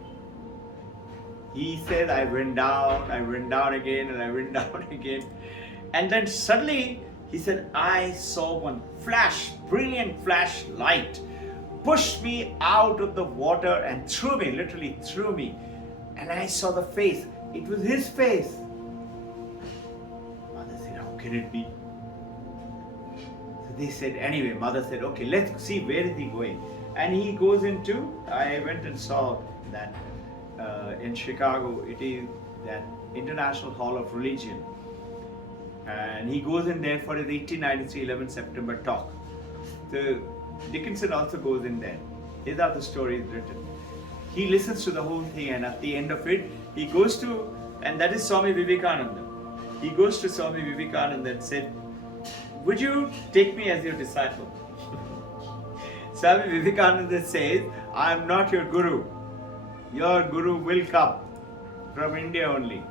He said, I went down again, and I went down again. And then suddenly, he said, I saw one flash, brilliant flash light, pushed me out of the water and threw me, literally threw me. And I saw the face. It was his face. Mother said, how can it be? So they said, anyway, mother said, okay, let's see where is he going. And he goes into, I went and saw that in Chicago, it is that International Hall of Religion. And he goes in there for his 1893 11 September talk. So Dickinson also goes in there. These are the stories written. He listens to the whole thing, and at the end of it, he goes to, and that is Swami Vivekananda. He goes to Swami Vivekananda and said, would you take me as your disciple? Swami Vivekananda says, I am not your guru. Your guru will come from India only.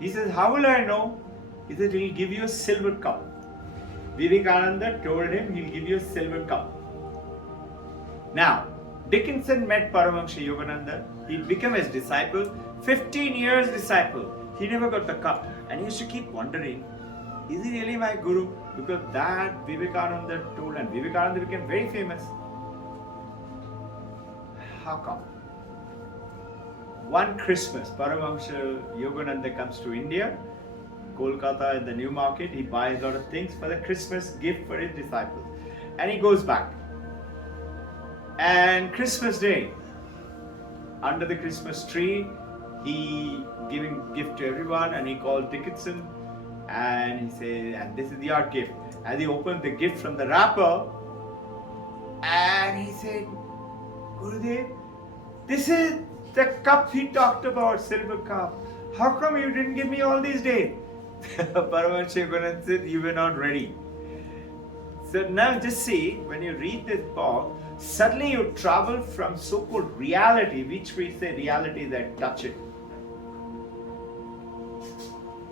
He says, how will I know? He said, he'll give you a silver cup. Vivekananda told him, he'll give you a silver cup. Now, Dickinson met Paramahamsa Yogananda. He became his disciple, 15 years disciple. He never got the cup. And he used to keep wondering, is he really my guru? Because that Vivekananda told, and Vivekananda became very famous. How come? One Christmas, Paramahamsa Yogananda comes to India, Kolkata in the New Market. He buys a lot of things for the Christmas gift for his disciples. And he goes back. And Christmas Day, under the Christmas tree, he giving gift to everyone, and he called Dickinson, and he said, and this is your gift. And he opened the gift from the wrapper, and he said, Gurudev, this is the cup he talked about, silver cup. How come you didn't give me all these days? Paramahansa said, you were not ready. So now just see, when you read this book, suddenly you travel from so-called reality, which we say reality that touch it.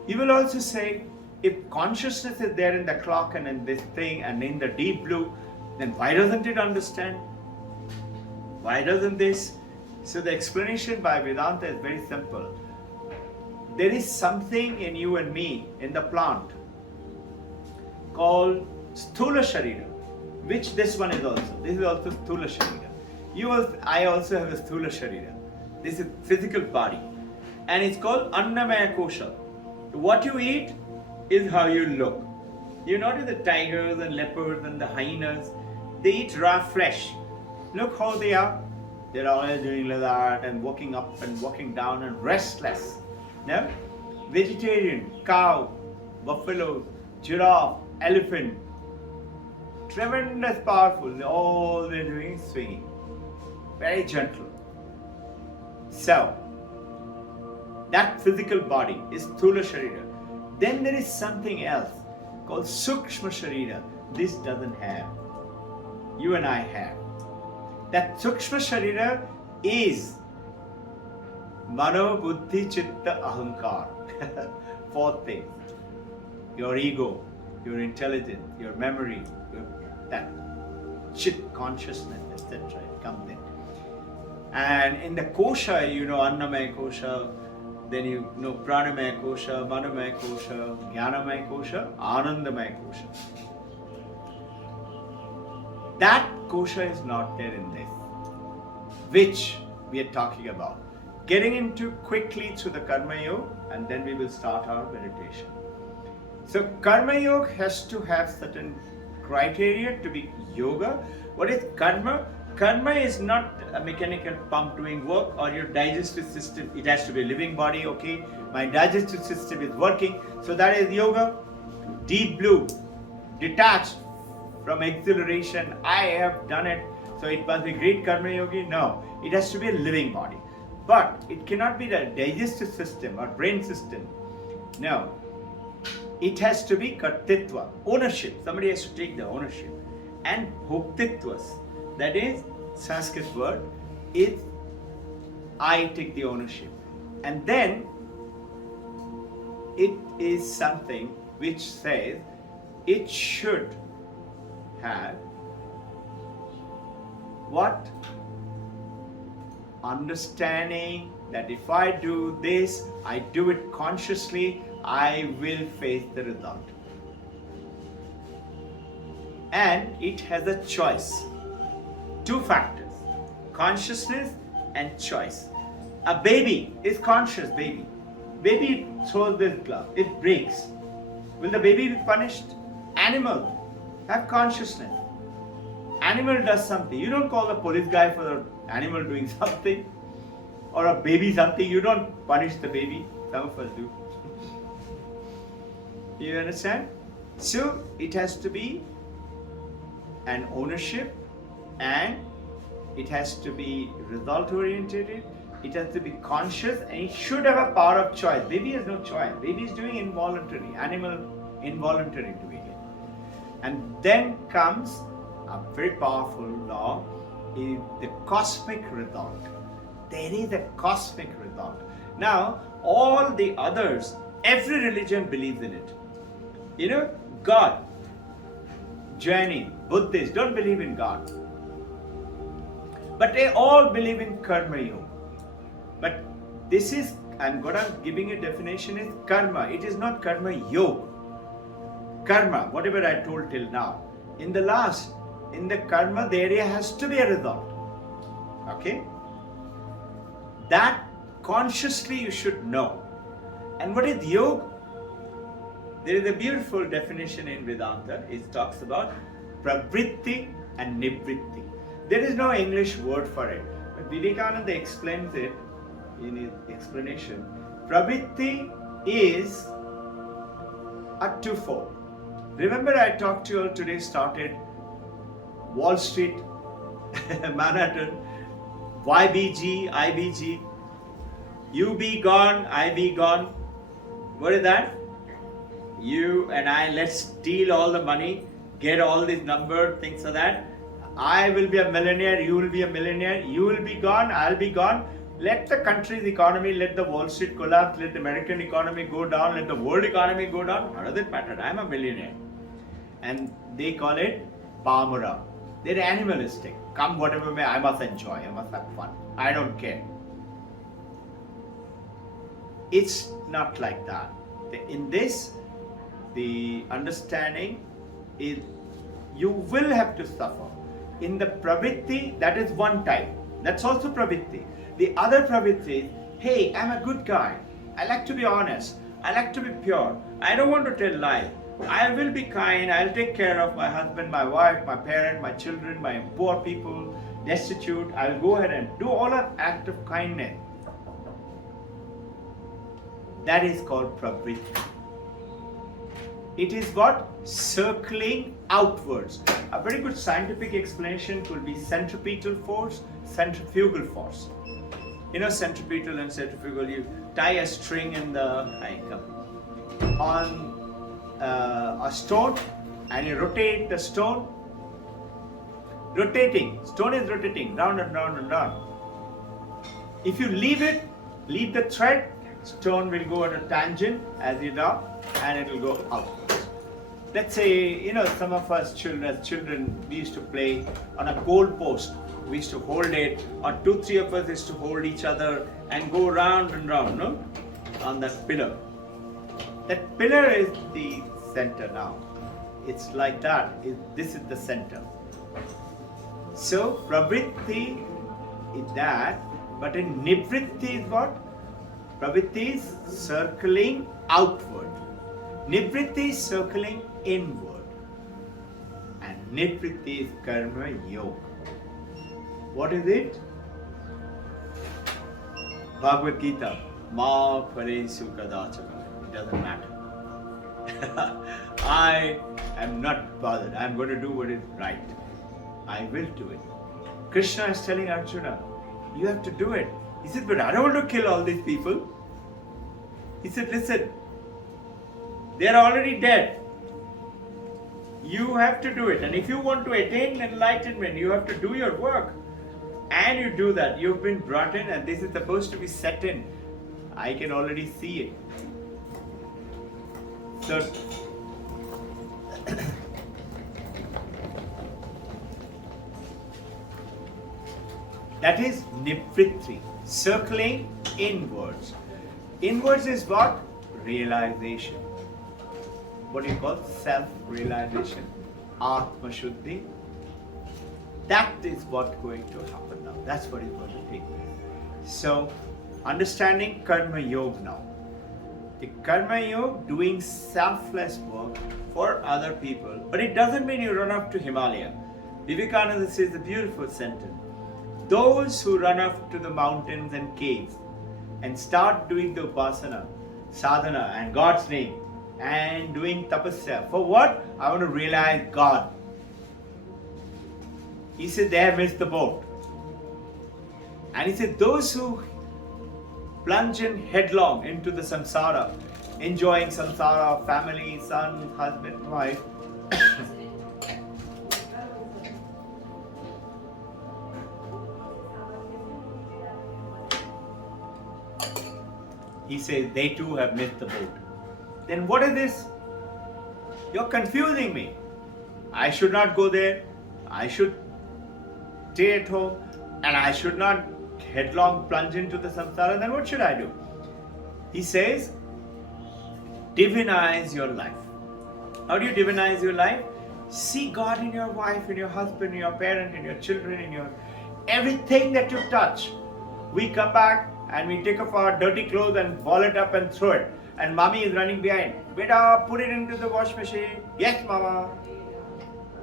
You will also say, if consciousness is there in the clock and in this thing and in the deep blue, then why doesn't it understand? Why doesn't this? So the explanation by Vedanta is very simple. There is something in you and me, in the plant, called Sthula Sharira, which this one is also. This is also Sthula Sharira. I also have a Sthula Sharira. This is physical body. And it's called Annamaya Kosha. What you eat is how you look. You notice the tigers and leopards and the hyenas, they eat raw flesh. Look how they are. They're always doing like that and walking up and walking down and restless. No? Vegetarian, cow, buffalo, giraffe, elephant, tremendous powerful. All they're doing is swinging. Very gentle. So, that physical body is Sthula Sharira. Then there is something else called Sukshma Sharira. This doesn't have. You and I have. That Sukshma Sharira is Mano, Buddhi, Chitta, Ahankar. 4 things. Your ego, your intelligence, your memory, that Chit consciousness, etc. It comes in. And in the kosha, you know Annamaya Kosha, then you know Pranamaya Kosha, Manomaya Kosha, Jnanamaya Kosha, Anandamaya Kosha. That kosha is not there in this, which we are talking about. Getting into quickly through the Karma Yoga, and then we will start our meditation. So Karma Yoga has to have certain criteria to be yoga. What is karma? Karma is not a mechanical pump doing work or your digestive system. It has to be a living body, okay? My digestive system is working. So that is yoga. Deep blue, detached from exhilaration. I have done it. So it must be great karma yogi. No, it has to be a living body. But it cannot be the digestive system or brain system. No. It has to be kartitva, ownership. Somebody has to take the ownership. And bhoktitvas, that is Sanskrit word, is I take the ownership. And then it is something which says it should have what? Understanding that if I do this, I do it consciously, I will face the result. And it has a choice. 2 factors, consciousness and choice. A baby is conscious, baby. Baby throws this glove, it breaks. Will the baby be punished? Animal have consciousness. Animal does something. You don't call the police guy for the animal doing something or a baby something. You don't punish the baby. Some of us do. You understand? So it has to be an ownership and it has to be result oriented. It has to be conscious and it should have a power of choice. Baby has no choice. Baby is doing involuntary, animal involuntary doing it. And then comes a very powerful law, is the cosmic result. There is a cosmic result. Now, all the others, every religion believes in it. You know, God, Jaini, Buddhists don't believe in God. But they all believe in Karma Yoga. But this is, I'm giving a definition is karma. It is not Karma Yoga. Karma, whatever I told till now. In the karma, the area has to be a result. Okay? That consciously you should know. And what is yoga? There is a beautiful definition in Vedanta. It talks about pravritti and nivritti. There is no English word for it. Vivekananda explains it in his explanation. Pravritti is a twofold. Remember, I talked to you all today, started Wall Street, Manhattan, YBG, IBG, you be gone, I be gone. What is that? You and I, let's steal all the money, get all these numbers, things like that. I will be a millionaire, you will be a millionaire, you will be gone, I'll be gone. Let the country's economy, let the Wall Street collapse, let the American economy go down, let the world economy go down. How does it matter? I'm a millionaire. And they call it Pamura. They're animalistic. Come whatever may, I must enjoy, I must have fun. I don't care. It's not like that. In this, the understanding is you will have to suffer. In the pravritti, that is one type. That's also pravritti. The other pravritti is, hey, I'm a good guy. I like to be honest. I like to be pure. I don't want to tell lies. I will be kind. I'll take care of my husband, my wife, my parent, my children, my poor people, destitute. I'll go ahead and do all an act of kindness. That is called pravritti. It is what? Circling outwards. A very good scientific explanation could be centripetal force, centrifugal force. You know, centripetal and centrifugal, you tie a string in the on a stone and you rotate the stone. Stone is rotating round and round and round. If you leave the thread, stone will go at a tangent as you know, and it will go outwards. Let's say, you know, some of us children, we used to play on a goal post. We used to hold it, or 2-3 of us used to hold each other and go round and round, no? On that pillar. That pillar is the center now. It's like that. This is the center. So, pravritti is that, but in nivritti is what? Pravritti is circling outward. Nivritti is circling inward. And nivritti is karma yoga. What is it? Bhagavad Gita. Ma paresu kadachana. It doesn't matter. I am not bothered. I am going to do what is right. I will do it. Krishna is telling Arjuna, you have to do it. He said, but I don't want to kill all these people. He said, listen, they are already dead. You have to do it. And if you want to attain enlightenment, you have to do your work. And you do that. You've been brought in and this is supposed to be set in. I can already see it. So, that is nivritti, circling inwards. Inwards is what? Realization. What do you call self-realization? Atma Shuddhi. That is what's going to happen now. That's what is going to take place. So, understanding Karma Yoga now. The Karma Yoga, doing selfless work for other people. But it doesn't mean you run up to Himalaya. Vivekananda says a beautiful sentence. Those who run up to the mountains and caves and start doing the upasana, sadhana and God's name and doing tapasya. For what? I want to realize God. He said they have missed the boat. And he said those who plunge in headlong into the samsara, enjoying samsara, family, son, husband, wife, he says they too have missed the boat. Then what is this? You're confusing me. I should not go there. I should stay at home. And I should not headlong plunge into the samsara. Then what should I do? He says, divinize your life. How do you divinize your life? See God in your wife, in your husband, in your parent, in your children, in your everything that you touch. We come back and we take off our dirty clothes and ball it up and throw it. And mommy is running behind. Beta, put it into the wash machine. Yes, mama.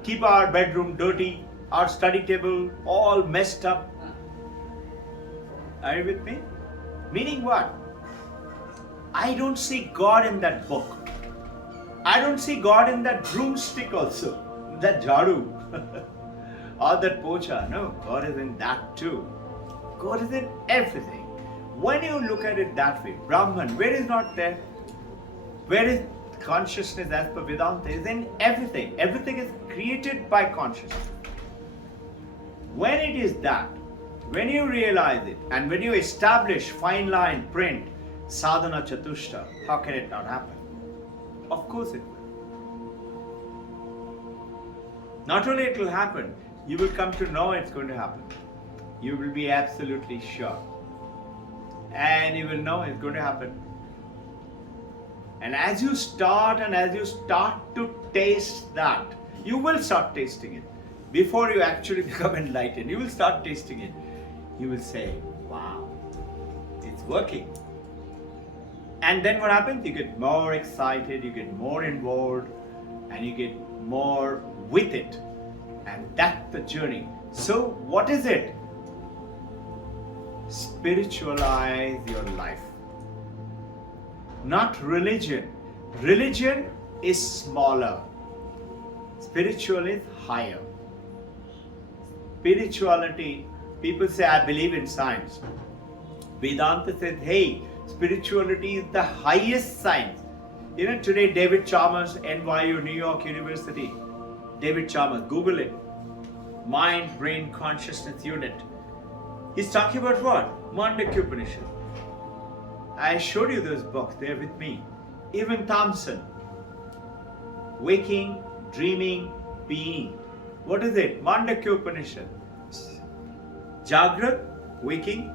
Keep our bedroom dirty, our study table all messed up. Are you with me? Meaning what? I don't see God in that book. I don't see God in that broomstick also, that jharu, or that pocha. No, God is in that too. God is in everything. When you look at it that way, Brahman, where is not there? Where is consciousness as per Vedanta? Is in everything. Everything is created by consciousness. When it is that, when you realize it, and when you establish fine line print, sadhana chatushta, how can it not happen? Of course it will. Not only it will happen, you will come to know it's going to happen. You will be absolutely sure. And you will know it's going to happen. And as you start to taste that, you will start tasting it. Before you actually become enlightened, you will start tasting it. You will say, wow, it's working. And then what happens? You get more excited, you get more involved, and you get more with it. And that's the journey. So what is it? Spiritualize your life. Not religion. Religion is smaller. Spiritual is higher. Spirituality, people say, I believe in science. Vedanta says, hey, spirituality is the highest science. You know, today David Chalmers, NYU, New York University. David Chalmers, Google it. Mind, Brain, Consciousness Unit. He's talking about what? Mandakya Upanishad. I showed you those books, they're with me. Even Thompson. Waking, dreaming, being. What is it? Mandakya Upanishad. Jagrat, waking.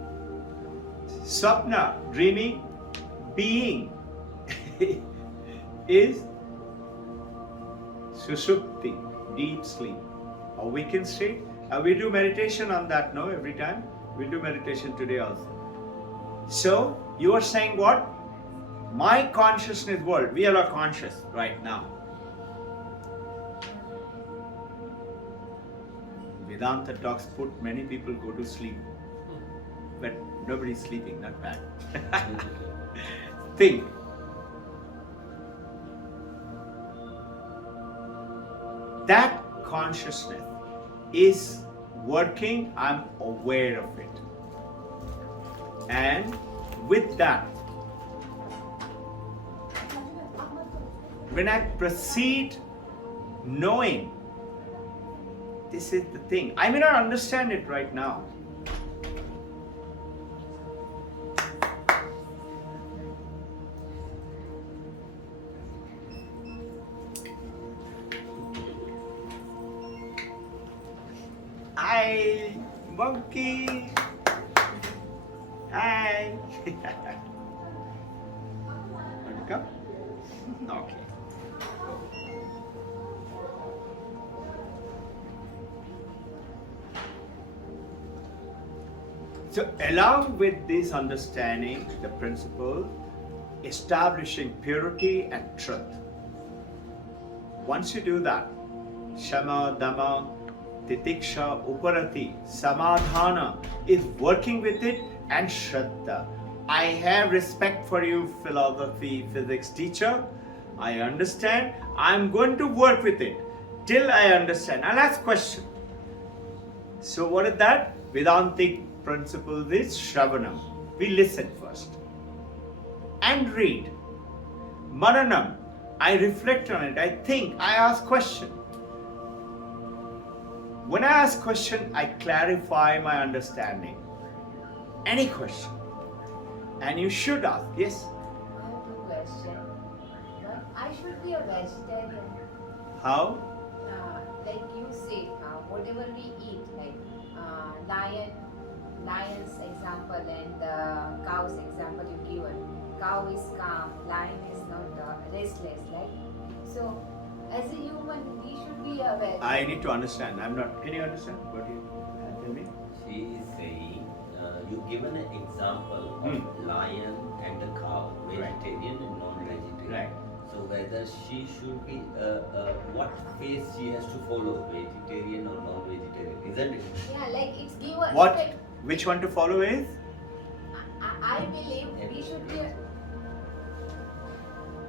Swapna, dreaming. Being is Sushupti, deep sleep. Awakened state. We do meditation on that, no? Every time. We'll do meditation today also. So, you are saying what? My consciousness world, we are conscious right now. Vedanta talks put many people go to sleep. But nobody's sleeping, not bad. Think. That consciousness is working, I'm aware of it. And with that, when I proceed knowing, this is the thing. I may not understand it right now. Hi, monkey. Hi. Want to come? Okay. So along with this understanding, the principle, establishing purity and truth. Once you do that, Shama, Dhamma, Titiksha, Uparati, Samadhana is working with it, and Shraddha. I have respect for you, philosophy, physics teacher. I understand. I'm going to work with it till I understand. I'll ask question. So what is that? Vedantic principle is Shravanam. We listen first. And read. Maranam. I reflect on it. I think. I ask question. When I ask question, I clarify my understanding. Any question. And you should ask. Yes? I have a question. But I should be a vegetarian. How? Like you say, whatever we eat, like lion's example and cow's example you given. Cow is calm, lion is not restless, right? So, as a human, we should be aware. I need to understand. I'm not. Can you understand what you tell me? She is saying, you given an example of lion and a cow, vegetarian and non-vegetarian. Right. So whether she should be, what phase she has to follow, vegetarian or non-vegetarian, isn't it? Yeah, like it's given. What? Which one to follow is? I believe we should be.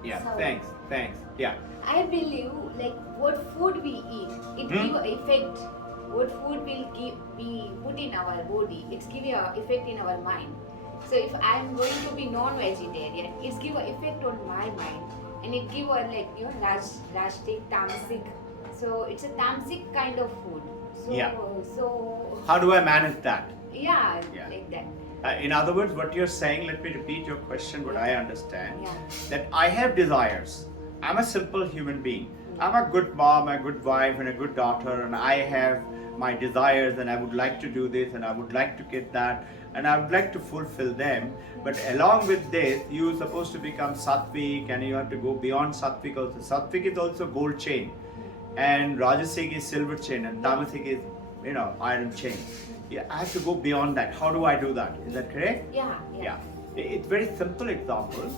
Yeah, Sorry. thanks. Yeah. I believe like what food we eat, it give a effect. What food will be put in our body, it's give a effect in our mind. So if I am going to be non-vegetarian, it's give a effect on my mind, and it give a like rajasic, tamasic. So it's a tamasic kind of food. So Yeah. so How do I manage that? yeah, Yeah. like that. In other words, what you're saying, let me repeat your question, what I understand. Yeah. That I have desires. I'm a simple human being. I'm a good mom, a good wife, and a good daughter, and I have my desires, and I would like to do this, and I would like to get that, and I would like to fulfill them. But along with this, you're supposed to become sattvic, and you have to go beyond sattvic also. Sattvic is also gold chain, and rajasic is silver chain, and tamasic is, iron chain. Yeah, I have to go beyond that. How do I do that? Is that correct? Yeah. Yeah. It's very simple example.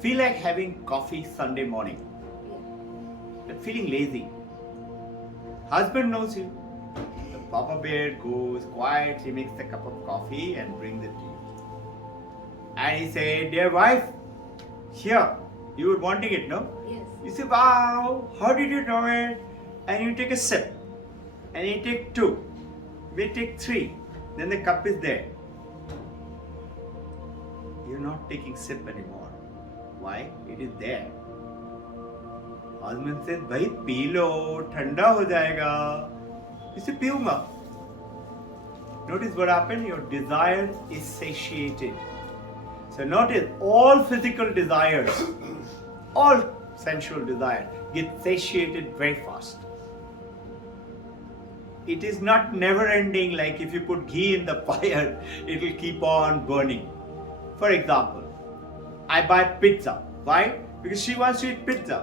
Feel like having coffee Sunday morning, but feeling lazy. Husband knows you. The Papa Bear goes quietly, makes a cup of coffee and brings it to you. And he said, "Dear wife, here, you were wanting it, no?" Yes. You say, "Wow, how did you know it?" And you take a sip, and you take 2, we take 3, then the cup is there. You're not taking sip anymore. Why? It is there. Husband says, "Bhai, pee lo, thanda ho jayega." You say, "Piyunga." Notice what happened? Your desire is satiated. So notice all physical desires, all sensual desire get satiated very fast. It is not never ending, like if you put ghee in the fire, it will keep on burning. For example, I buy pizza. Why? Because she wants to eat pizza.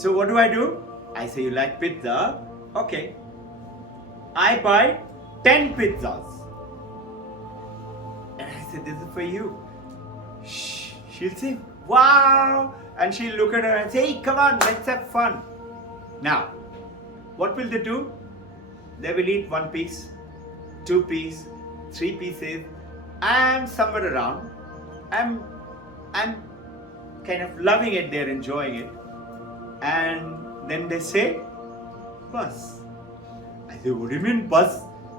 So what do? I say, "You like pizza? Okay." I buy 10 pizzas. And I say, "This is for you." She'll say, "Wow." And she'll look at her and say, "Hey, come on, let's have fun." Now, what will they do? They will eat 1 piece, 2 pieces, 3 pieces. I'm somewhere around. I'm kind of loving it, they're enjoying it. And then they say, "Bus." I say, "What do you mean bus?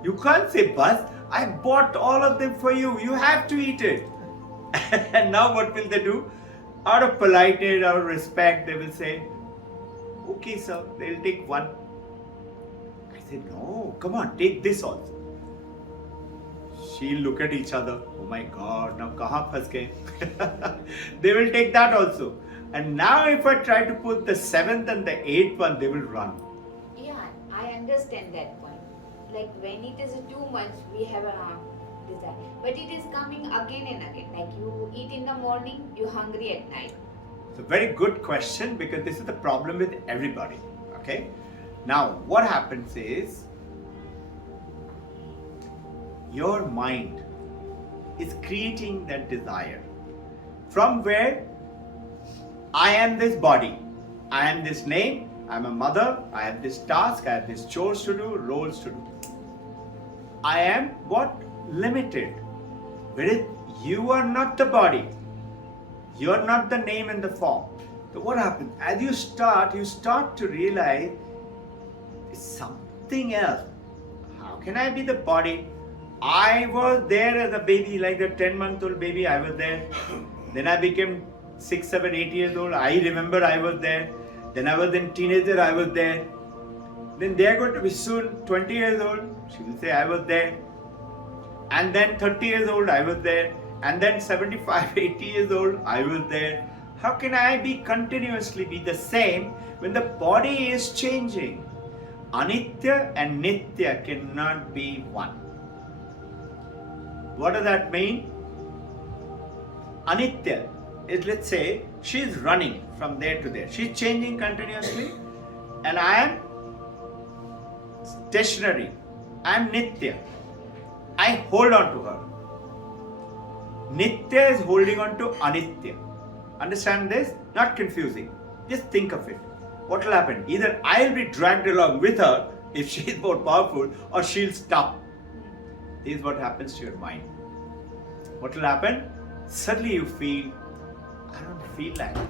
You can't say bus. I bought all of them for you. You have to eat it." And now what will they do? Out of politeness, out of respect, they will say, "Okay, sir." They'll take 1. I said, "No, come on, take this also." She'll look at each other. Oh my God, now kahan phas gaye? They will take that also. And now if I try to put the 7th and the 8th one, they will run. Yeah, I understand that point. Like when it is too much, we have a desire. But it is coming again and again. Like you eat in the morning, you're hungry at night. It's a very good question, because this is the problem with everybody. Okay? Now, what happens is, your mind is creating that desire. From where? I am this body. I am this name. I'm a mother. I have this task. I have these chores to do, roles to do. I am what? Limited. Whereas you are not the body. You are not the name and the form. So what happens? As you start to realize it's something else. How can I be the body? I was there as a baby, like the 10-month-old baby, I was there. Then I became 6, 7, 8 years old. I remember I was there. Then I was a teenager, I was there. Then they are going to be soon 20 years old. She will say, "I was there." And then 30 years old, I was there. And then 75, 80 years old, I was there. How can I be continuously be the same when the body is changing? Anitya and Nitya cannot be one. What does that mean? Anitya is, let's say, she is running from there to there. She is changing continuously, and I am stationary. I am Nitya. I hold on to her. Nitya is holding on to Anitya. Understand this? Not confusing. Just think of it. What will happen? Either I will be dragged along with her, if she is more powerful, or she'll stop. This is what happens to your mind. What will happen? Suddenly you feel, I don't feel like it.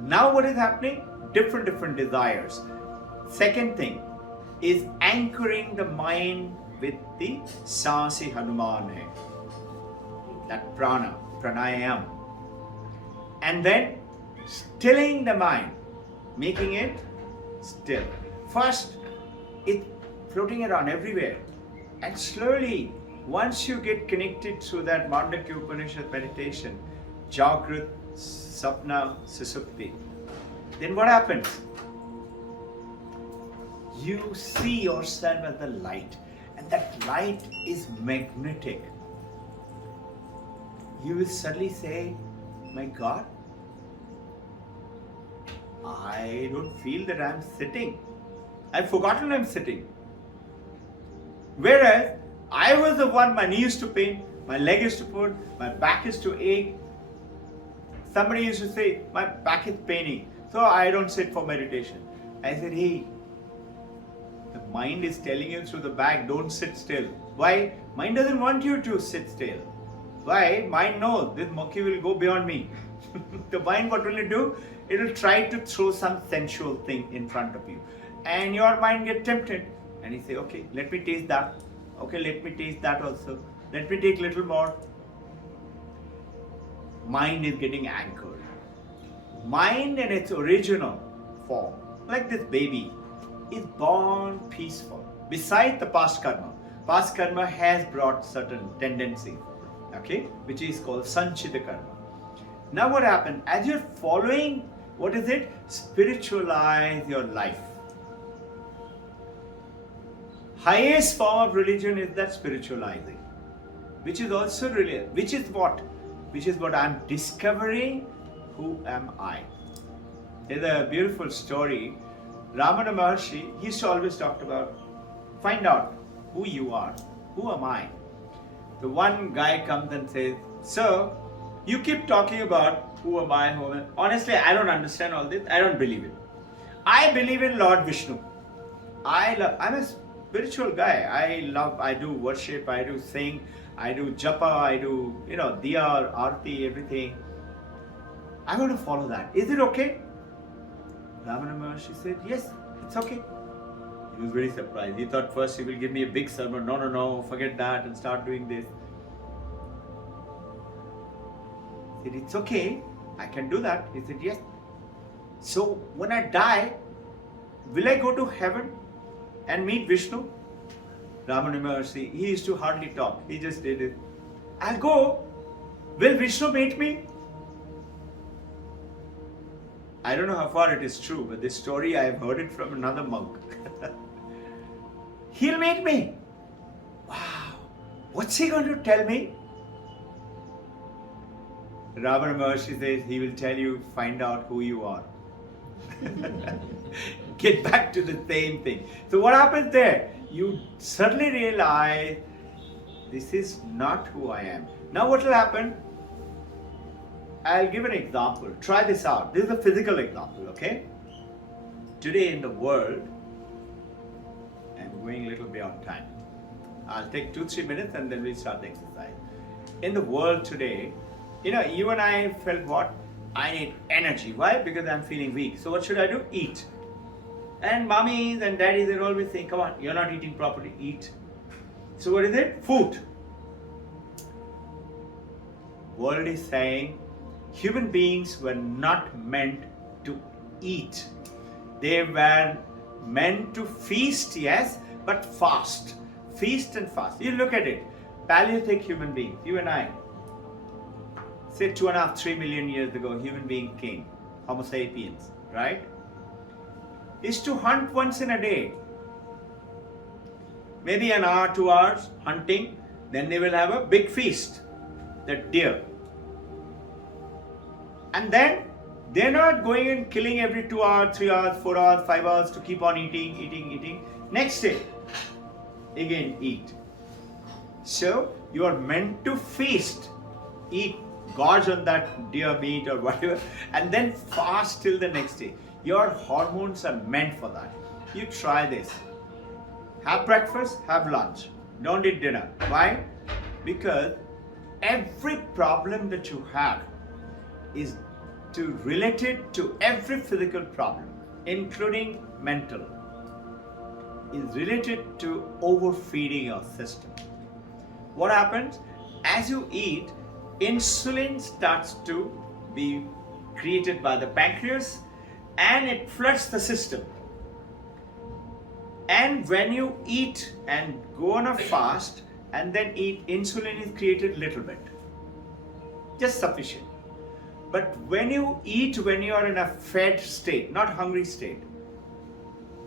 Now what is happening? Different desires. Second thing is anchoring the mind with the Sasi Hanuman hai. That prana, pranayam. And then stilling the mind, making it still. First, it's floating around everywhere. And slowly, once you get connected through that Mandakya Upanishad meditation, Jagrat, Sapna, Susupti, then what happens? You see yourself as the light, and that light is magnetic. You will suddenly say, my God, I don't feel that I'm sitting. I've forgotten I'm sitting. Whereas I was the one, my knee used to pain, my leg used to pull, my back used to ache. Somebody used to say, my back is paining, so I don't sit for meditation. I said, hey, the mind is telling you through the back, don't sit still. Why? Mind doesn't want you to sit still. Why? Mind knows this monkey will go beyond me. The mind, what will it do? It will try to throw some sensual thing in front of you. And your mind gets tempted. And you say, okay, let me taste that. Okay, let me taste that also. Let me take little more. Mind is getting anchored. Mind in its original form, like this baby, is born peaceful. Besides the past karma has brought certain tendency, okay, which is called sanchita karma. Now what happens? As you're following, what is it? Spiritualize your life. Highest form of religion is that spiritualizing, which is also religion. Which is what? Which is what I'm discovering. Who am I? There's a beautiful story. Ramana Maharshi, he used to always talk about, find out who you are. Who am I? The one guy comes and says, sir, you keep talking about who am I, who am I. Honestly, I don't understand all this. I don't believe it. I believe in Lord Vishnu. I'm a spiritual guy. I do worship, I do sing, I do japa, I do, diya, arti, everything. I want to follow that. Is it okay? Ramana Maharshi said, yes, it's okay. He was very surprised. He thought first he will give me a big sermon. No, forget that and start doing this. He said, it's okay. I can do that. He said, yes. So when I die, will I go to heaven and meet Vishnu? Ramana Maharshi, he used to hardly talk. He just did it. I'll go. Will Vishnu meet me? I don't know how far it is true, but this story I have heard it from another monk. He'll meet me. Wow. What's he going to tell me? Robbin Ghosh says he will tell you, find out who you are. Get back to the same thing. So what happens there? You suddenly realize this is not who I am. Now what will happen? I'll give an example. Try this out. This is a physical example, okay? Today in the world, I'm going a little beyond time. I'll take 2-3 minutes and then we'll start the exercise. In the world today, you and I felt what? I need energy. Why? Because I'm feeling weak. So what should I do? Eat. And mommies and daddies, they're always saying, come on, you're not eating properly, eat. So what is it? Food. World is saying, human beings were not meant to eat. They were meant to feast, yes, but fast. Feast and fast. You look at it. Paleolithic human beings, you and I, say 2.5-3 million years ago, human being came, Homo sapiens, right? Is to hunt once in a day. Maybe an hour, 2 hours hunting, then they will have a big feast, that deer. And then they're not going and killing every 2 hours, 3 hours, 4 hours, 5 hours to keep on eating. Next day, again eat. So you are meant to feast, eat, gorge on that deer meat or whatever, and then fast till the next day. Your hormones are meant for that. you try this. Have breakfast, have lunch. Don't eat dinner. Why? Because every problem that you have is related to every physical problem, including mental, is related to overfeeding your system. What happens? As you eat, insulin starts to be created by the pancreas and it floods the system. And when you eat and go on a fast and then eat, insulin is created little bit, just sufficient. But when you eat, when you are in a fed state, not hungry state,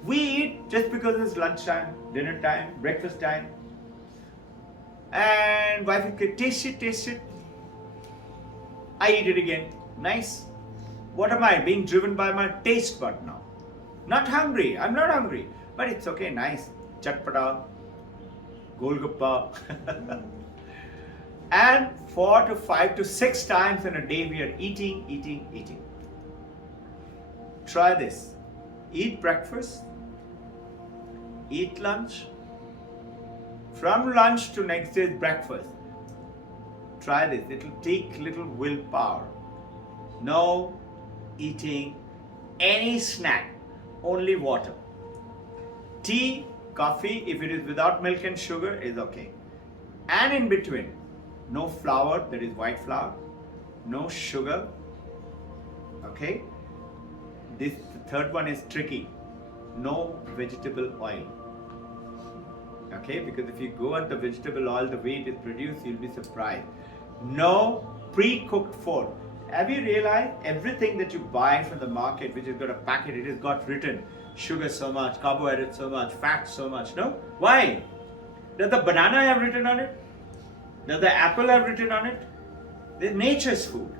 we eat just because it's lunchtime, dinner time, breakfast time, and wife will taste it. I eat it again. Nice. What am I? Being driven by my taste bud now. Not hungry. I'm not hungry. But it's okay. Nice. Chatpada. Golgappa. And 4 to 5 to 6 times in a day we are eating. Try this. Eat breakfast. Eat lunch. From lunch to next day's breakfast. Try this. It will take little willpower. No eating any snack. Only water. Tea, coffee, if it is without milk and sugar, is okay. And in between, no flour, that is white flour, no sugar. Okay? The third one is tricky. No vegetable oil. Okay? Because if you go at the vegetable oil, the way it is produced, you'll be surprised. No pre-cooked food. Have you realized everything that you buy from the market, which has got a packet, it has got written sugar so much, carbohydrate so much, fat so much, no? Why? Does the banana have written on it? Does the apple have written on it? They're nature's food.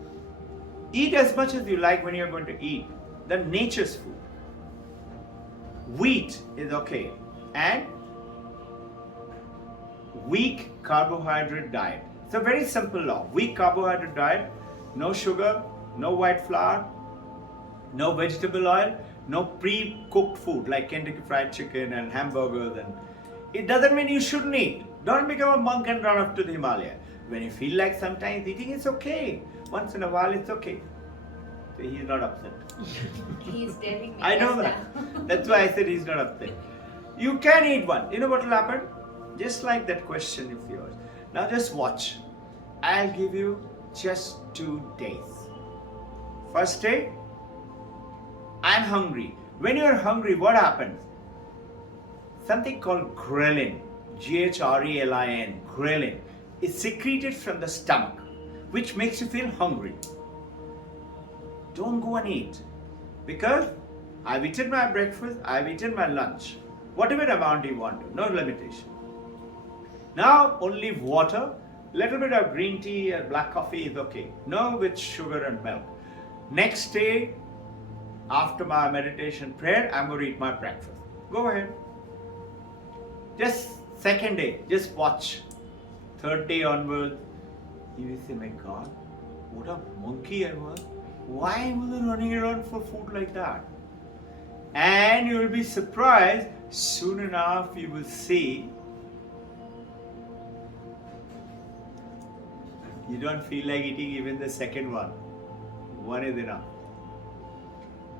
Eat as much as you like when you're going to eat. They're nature's food. Wheat is okay. And weak carbohydrate diet. It's a very simple law. Weak carbohydrate diet, no sugar, no white flour, no vegetable oil, no pre-cooked food like Kentucky Fried Chicken and hamburgers. And it doesn't mean you shouldn't eat. Don't become a monk and run off to the Himalaya. When you feel like sometimes eating, it's okay. Once in a while, it's okay. So he's not upset. He's telling me. I know that. That's why I said he's not upset. You can eat one. You know what will happen? Just like that question of yours. Now just watch. I'll give you just 2 days. First day, I'm hungry. When you're hungry, what happens? Something called ghrelin, Ghrelin, ghrelin, is secreted from the stomach, which makes you feel hungry. Don't go and eat, because I've eaten my breakfast, I've eaten my lunch, whatever amount you want to, no limitation. Now only water, little bit of green tea or black coffee is okay. No with sugar and milk. Next day, after my meditation prayer, I'm going to eat my breakfast. Go ahead. Just second day, just watch. Third day onwards, you will say, my God, what a monkey I was. Why was I running around for food like that? And you will be surprised, soon enough you will see you don't feel like eating even the second one. One is enough.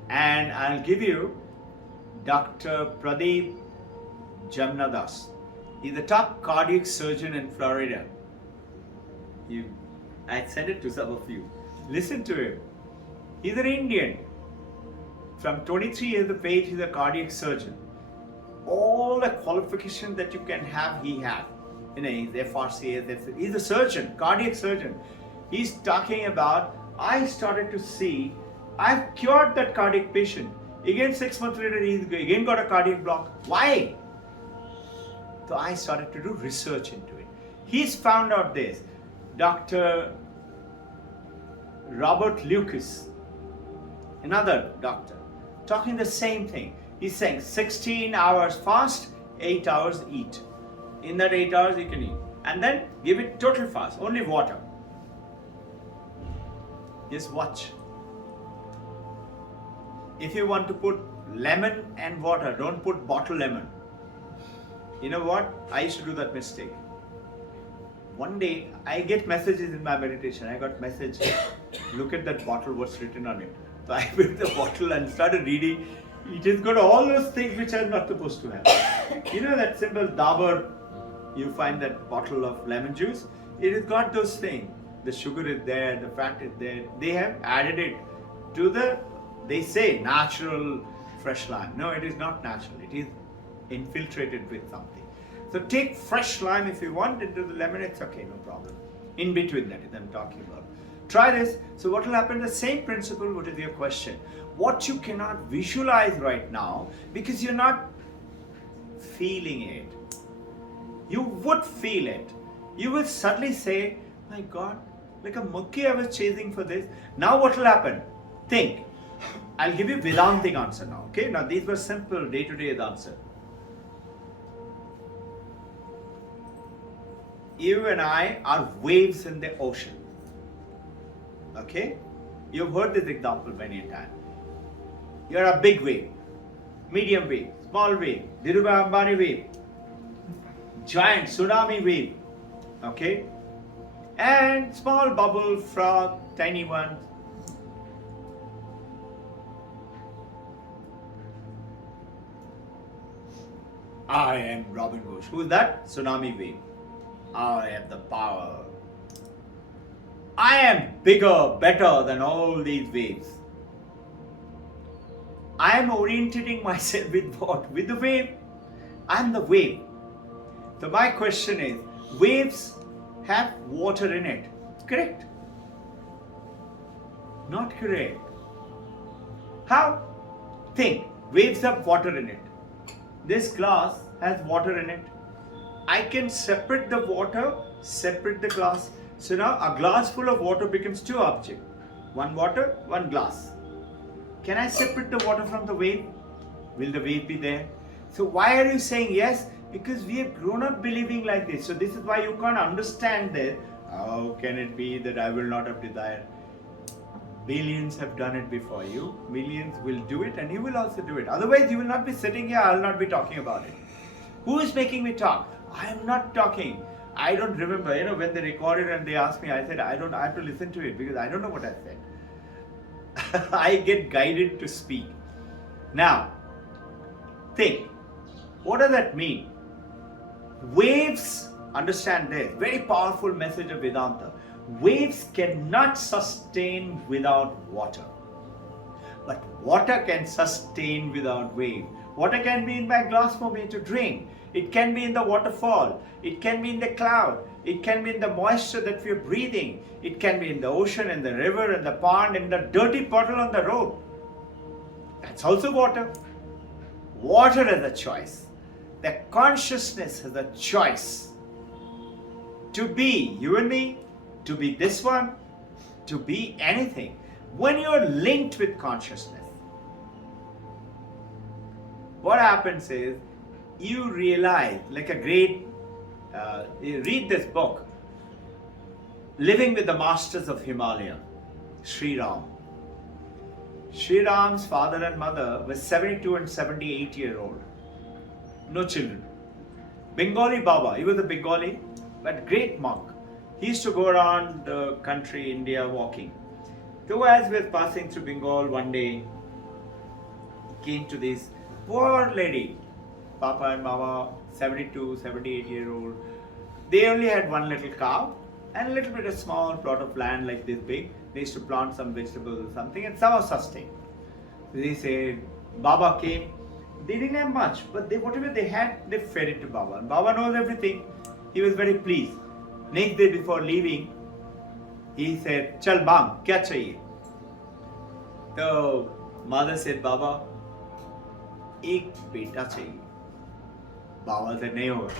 And I'll give you Dr. Pradeep Jamnadas. He's the top cardiac surgeon in Florida. I sent it to some of you. Listen to him. He's an Indian. From 23 years of age, he's a cardiac surgeon. All the qualifications that you can have, he has. He's FRC, he's a surgeon, cardiac surgeon. He's talking about, I started to see, I've cured that cardiac patient. Again, 6 months later, he's again got a cardiac block. Why? So I started to do research into it. He's found out this. Dr. Robert Lucas, another doctor, talking the same thing. He's saying 16 hours fast, 8 hours eat. In that 8 hours you can eat. And then give it total fast, only water. Just watch. if you want to put lemon and water, don't put bottle lemon. You know what? I used to do that mistake. One day, I get messages in my meditation. I got message, look at that bottle, what's written on it. So I picked the bottle and started reading. It has got all those things which I'm not supposed to have. You know that simple Dabur, you find that bottle of lemon juice? It has got those things. The sugar is there, the fat is there. They have added it to the, they say, natural fresh lime. No, it is not natural. It is infiltrated with something. So take fresh lime if you want into the lemon, it's okay, no problem. In between that is I'm talking about. Try this. So what will happen? The same principle, what is your question? What you cannot visualize right now because you're not feeling it. You would feel it. You will suddenly say, my God, like a monkey I was chasing for this. Now what will happen? Think. I'll give you Vedantic answer now. Okay, now these were simple day-to-day answer. You and I are waves in the ocean. Okay? You've heard this example many times. You're a big wave, medium wave, small wave, Dhirubhai Ambani wave, giant tsunami wave. Okay? And small bubble, frog, tiny one. I am Robbin Ghosh. Who is that? Tsunami wave. I have the power. I am bigger, better than all these waves. I am orientating myself with what? With the wave. I am the wave. So my question is, waves have water in it. Correct? Not correct. How? Think. Waves have water in it. This glass has water in it. I can separate the water, separate the glass. So now a glass full of water becomes two objects. One water, one glass. Can I separate the water from the wave? Will the wave be there? So why are you saying yes? Because we have grown up believing like this. So this is why you can't understand this. How can it be that I will not have desire? Billions have done it before you. Millions will do it and you will also do it. Otherwise you will not be sitting here, I will not be talking about it. Who is making me talk? I am not talking. I don't remember, when they recorded and they asked me, I said, I have to listen to it because I don't know what I said. I get guided to speak. Now, think, what does that mean? Waves, understand this, very powerful message of Vedanta. Waves cannot sustain without water. But water can sustain without wave. Water can be in my glass for me to drink. It can be in the waterfall. It can be in the cloud. It can be in the moisture that we are breathing. It can be in the ocean, in the river, in the pond, in the dirty puddle on the road. That's also water. Water is a choice. The consciousness has a choice. To be you and me, to be this one, to be anything. When you're linked with consciousness, what happens is, you realize, like a great, you read this book, Living with the Masters of Himalaya, Sri Ram. Sri Ram's father and mother were 72 and 78-year-old. No children. Bengali Baba, he was a Bengali, but great monk. He used to go around the country, India, walking. So as we were passing through Bengal one day, he came to this poor lady, Papa and Mama, 72, 78-year-old. They only had one little cow and a little bit of small plot of land like this big. They used to plant some vegetables or something and somehow sustain. So they said, Baba came. They didn't have much, but whatever they had, they fed it to Baba. And Baba knows everything. He was very pleased. Next day before leaving, he said, Chal bang, kya chahiye? So mother said, Baba, ek beta chahiye. Baba said, nahi hoga.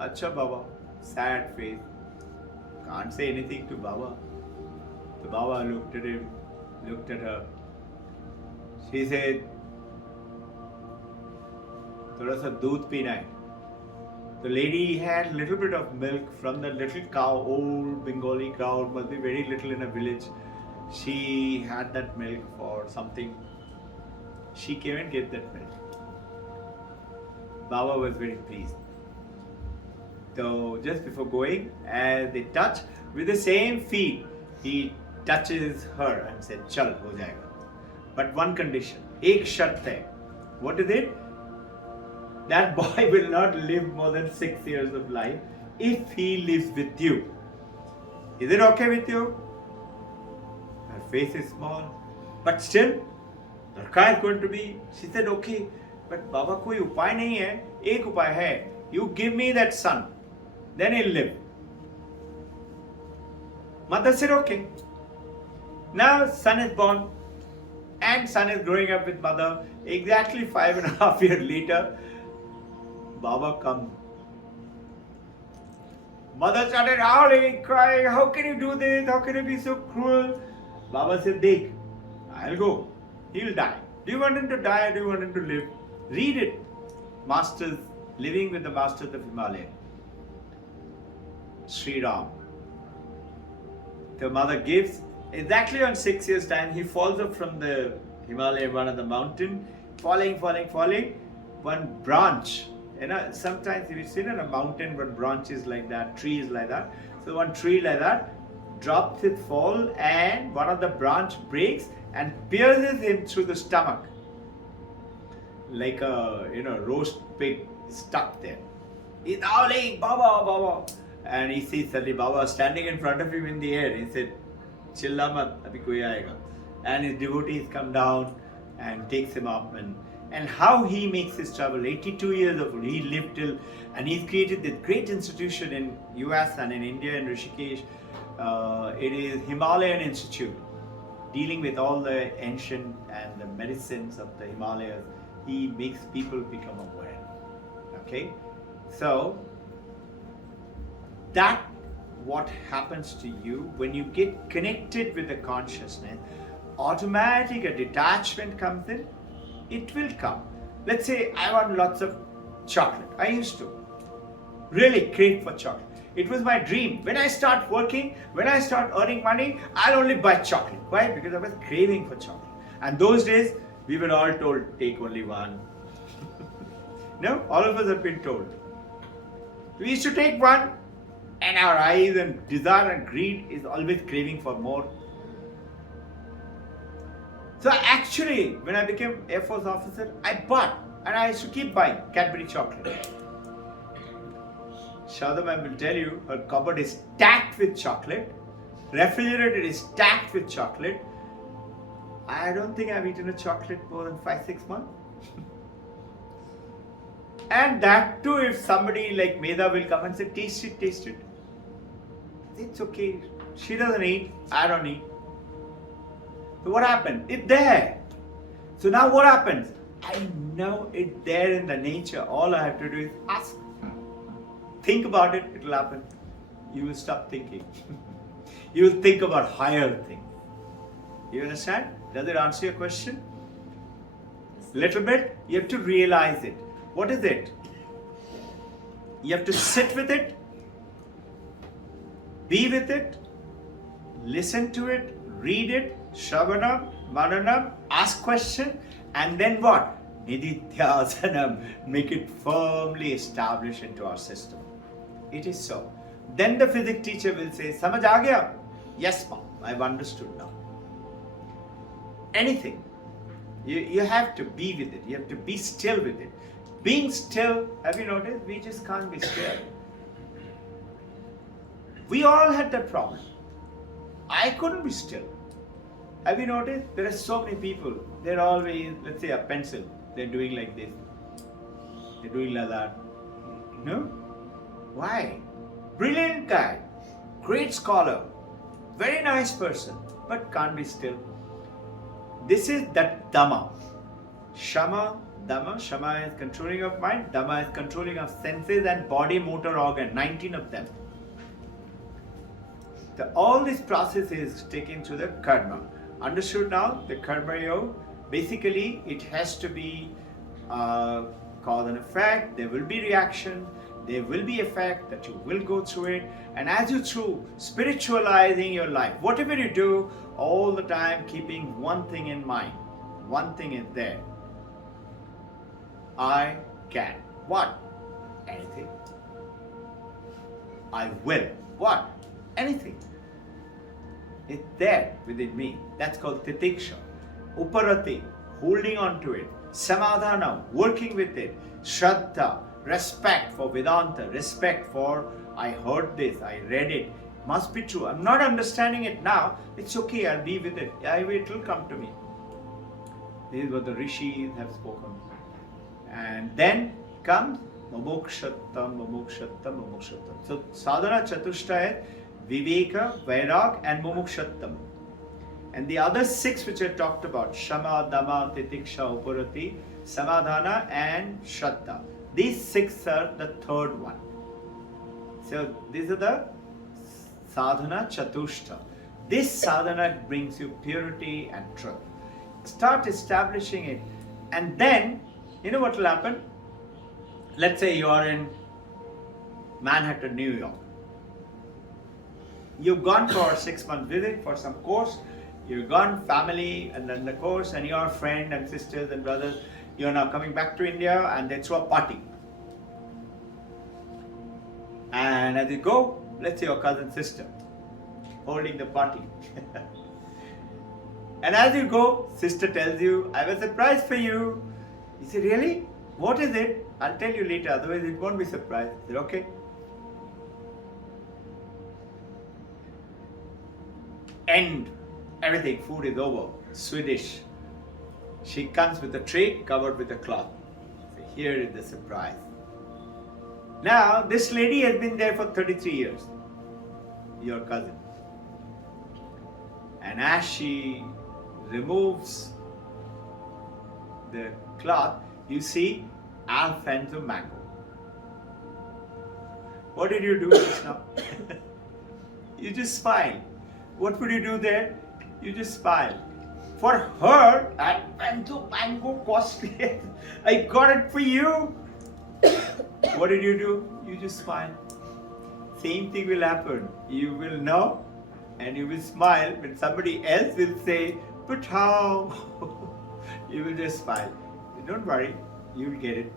Acha Baba, sad face. Can't say anything to Baba. So Baba looked at him, looked at her. She said, थोड़ा सा दूध पीना है. The lady had a little bit of milk from the little cow, old Bengali cow, must be very little in a village. She had that milk for something. She came and gave that milk. Baba was very pleased. So just before going, as they touch, with the same feet, he touches her and said, "Chal, ho jayega." But one condition, ek shart hai. What is it? That boy will not live more than 6 years of life if he lives with you. Is it okay with you? Her face is small, but still, Larka is going to be. She said, "Okay, but Baba, koi upay nahi hai. Ek upay hai. You give me that son, then he'll live." Mother said, "Okay." Now son is born, and son is growing up with mother. Exactly 5.5 years later, Baba comes. Mother started howling, crying, "How can you do this? How can you be so cruel?" Baba said, "Dekh, I'll go. He'll die. Do you want him to die or do you want him to live?" Read it. Masters, living with the masters of Himalaya. Sri Ram. The mother gives. Exactly on 6 years' time, he falls up from the Himalaya, one of the mountain, falling. One branch. Sometimes if you've seen on a mountain, one branch is like that, tree is like that. So one tree like that drops its fall, and one of the branch breaks and pierces him through the stomach, like a roast pig stuck there. He's howling, "Baba, Baba," and he sees suddenly Baba standing in front of him in the air. He said, "Chilla mat, abhi koi aayega." And his devotees come down and takes him up, and how he makes his travel. 82 years old, he lived till, and he's created this great institution in US and in India, in Rishikesh. It is Himalayan Institute, dealing with all the ancient and the medicines of the Himalayas. He makes people become aware. Okay, so that what happens to you when you get connected with the consciousness, automatic a detachment comes in. It will come. Let's say I want lots of chocolate. I used to really crave for chocolate. It was my dream. When I start working, when I start earning money, I'll only buy chocolate. Why? Because I was craving for chocolate. And those days, we were all told, take only one. No? All of us have been told. We used to take one, and our eyes and desire and greed is always craving for more. So actually, when I became Air Force officer, I bought, and I used to keep buying Cadbury chocolate. Shadam, I will tell you, her cupboard is stacked with chocolate. Refrigerator is stacked with chocolate. I don't think I've eaten a chocolate more than 5-6 months. And that too, if somebody like Meda will come and say, taste it. It's okay. She doesn't eat, I don't eat. So what happened? It's there. So now what happens? I know it's there in the nature. All I have to do is ask. Think about it, it will happen. You will stop thinking. You will think about higher things. You understand? Does it answer your question? Little bit. You have to realize it. What is it? You have to sit with it, be with it, listen to it, read it, Shravanam, Mananam, ask question, and then what? Nididhyasanam, make it firmly established into our system. It is so. Then the physics teacher will say, Samajh aa gaya? Yes, ma'am, I've understood now. Anything. You have to be with it. You have to be still with it. Being still, have you noticed? We just can't be still. We all had that problem. I couldn't be still. Have you noticed? There are so many people. They're always, let's say, a pencil. They're doing like this. They're doing like that. No? Why? Brilliant guy. Great scholar. Very nice person. But can't be still. This is that Dhamma. Shama, Dhamma. Shama is controlling of mind. Dhamma is controlling of senses and body motor organ. 19 of them. All this process is taken through the karma. Understood now? The karma yoga. Basically, it has to be cause and effect. There will be reaction. there will be effect, that you will go through it. And as you through spiritualizing your life, whatever you do, all the time keeping one thing in mind. One thing is there. I can. What? Anything. I will. What? Anything. It's there within me. That's called titiksha. Uparati, holding on to it. Samadhana, working with it. Shraddha, respect for Vedanta, respect for I heard this, I read it. Must be true. I'm not understanding it now. It's okay, I'll be with it. It will come to me. This is what the rishis have spoken. And then comes Mamokshottam, Mamokshottam, Mamokshottam. So sadhana chatushta is Viveka, Vairag and Mamokshottam. And the other 6 which I talked about, Shama, Dama, Titiksha, Upurati, Samadhana and Shraddha. These 6 are the third one. So these are the sadhana chatushta. This sadhana brings you purity and truth. Start establishing it. And then, you know what will happen? Let's say you are in Manhattan, New York. You've gone for a 6-month visit for some course. You've gone family and then the course, and your friend and sisters and brothers, you're now coming back to India and they throw a party. And as you go, let's say your cousin sister holding the party. And as you go, sister tells you, I have a surprise for you. You say, really? What is it? I'll tell you later, otherwise it won't be surprised. I said, okay. End. Everything, food is over. Swedish. She comes with a tray covered with a cloth. So here is the surprise. Now, this lady has been there for 33 years. Your cousin. And as she removes the cloth, you see Alfonso mango. What did you do just now? You just smile. What would you do there? You just smile. For her, Alfonso mango costly. I got it for you. What did you do? You just smile. Same thing will happen. You will know and you will smile when somebody else will say, but how? You will just smile. Don't worry, you will get it.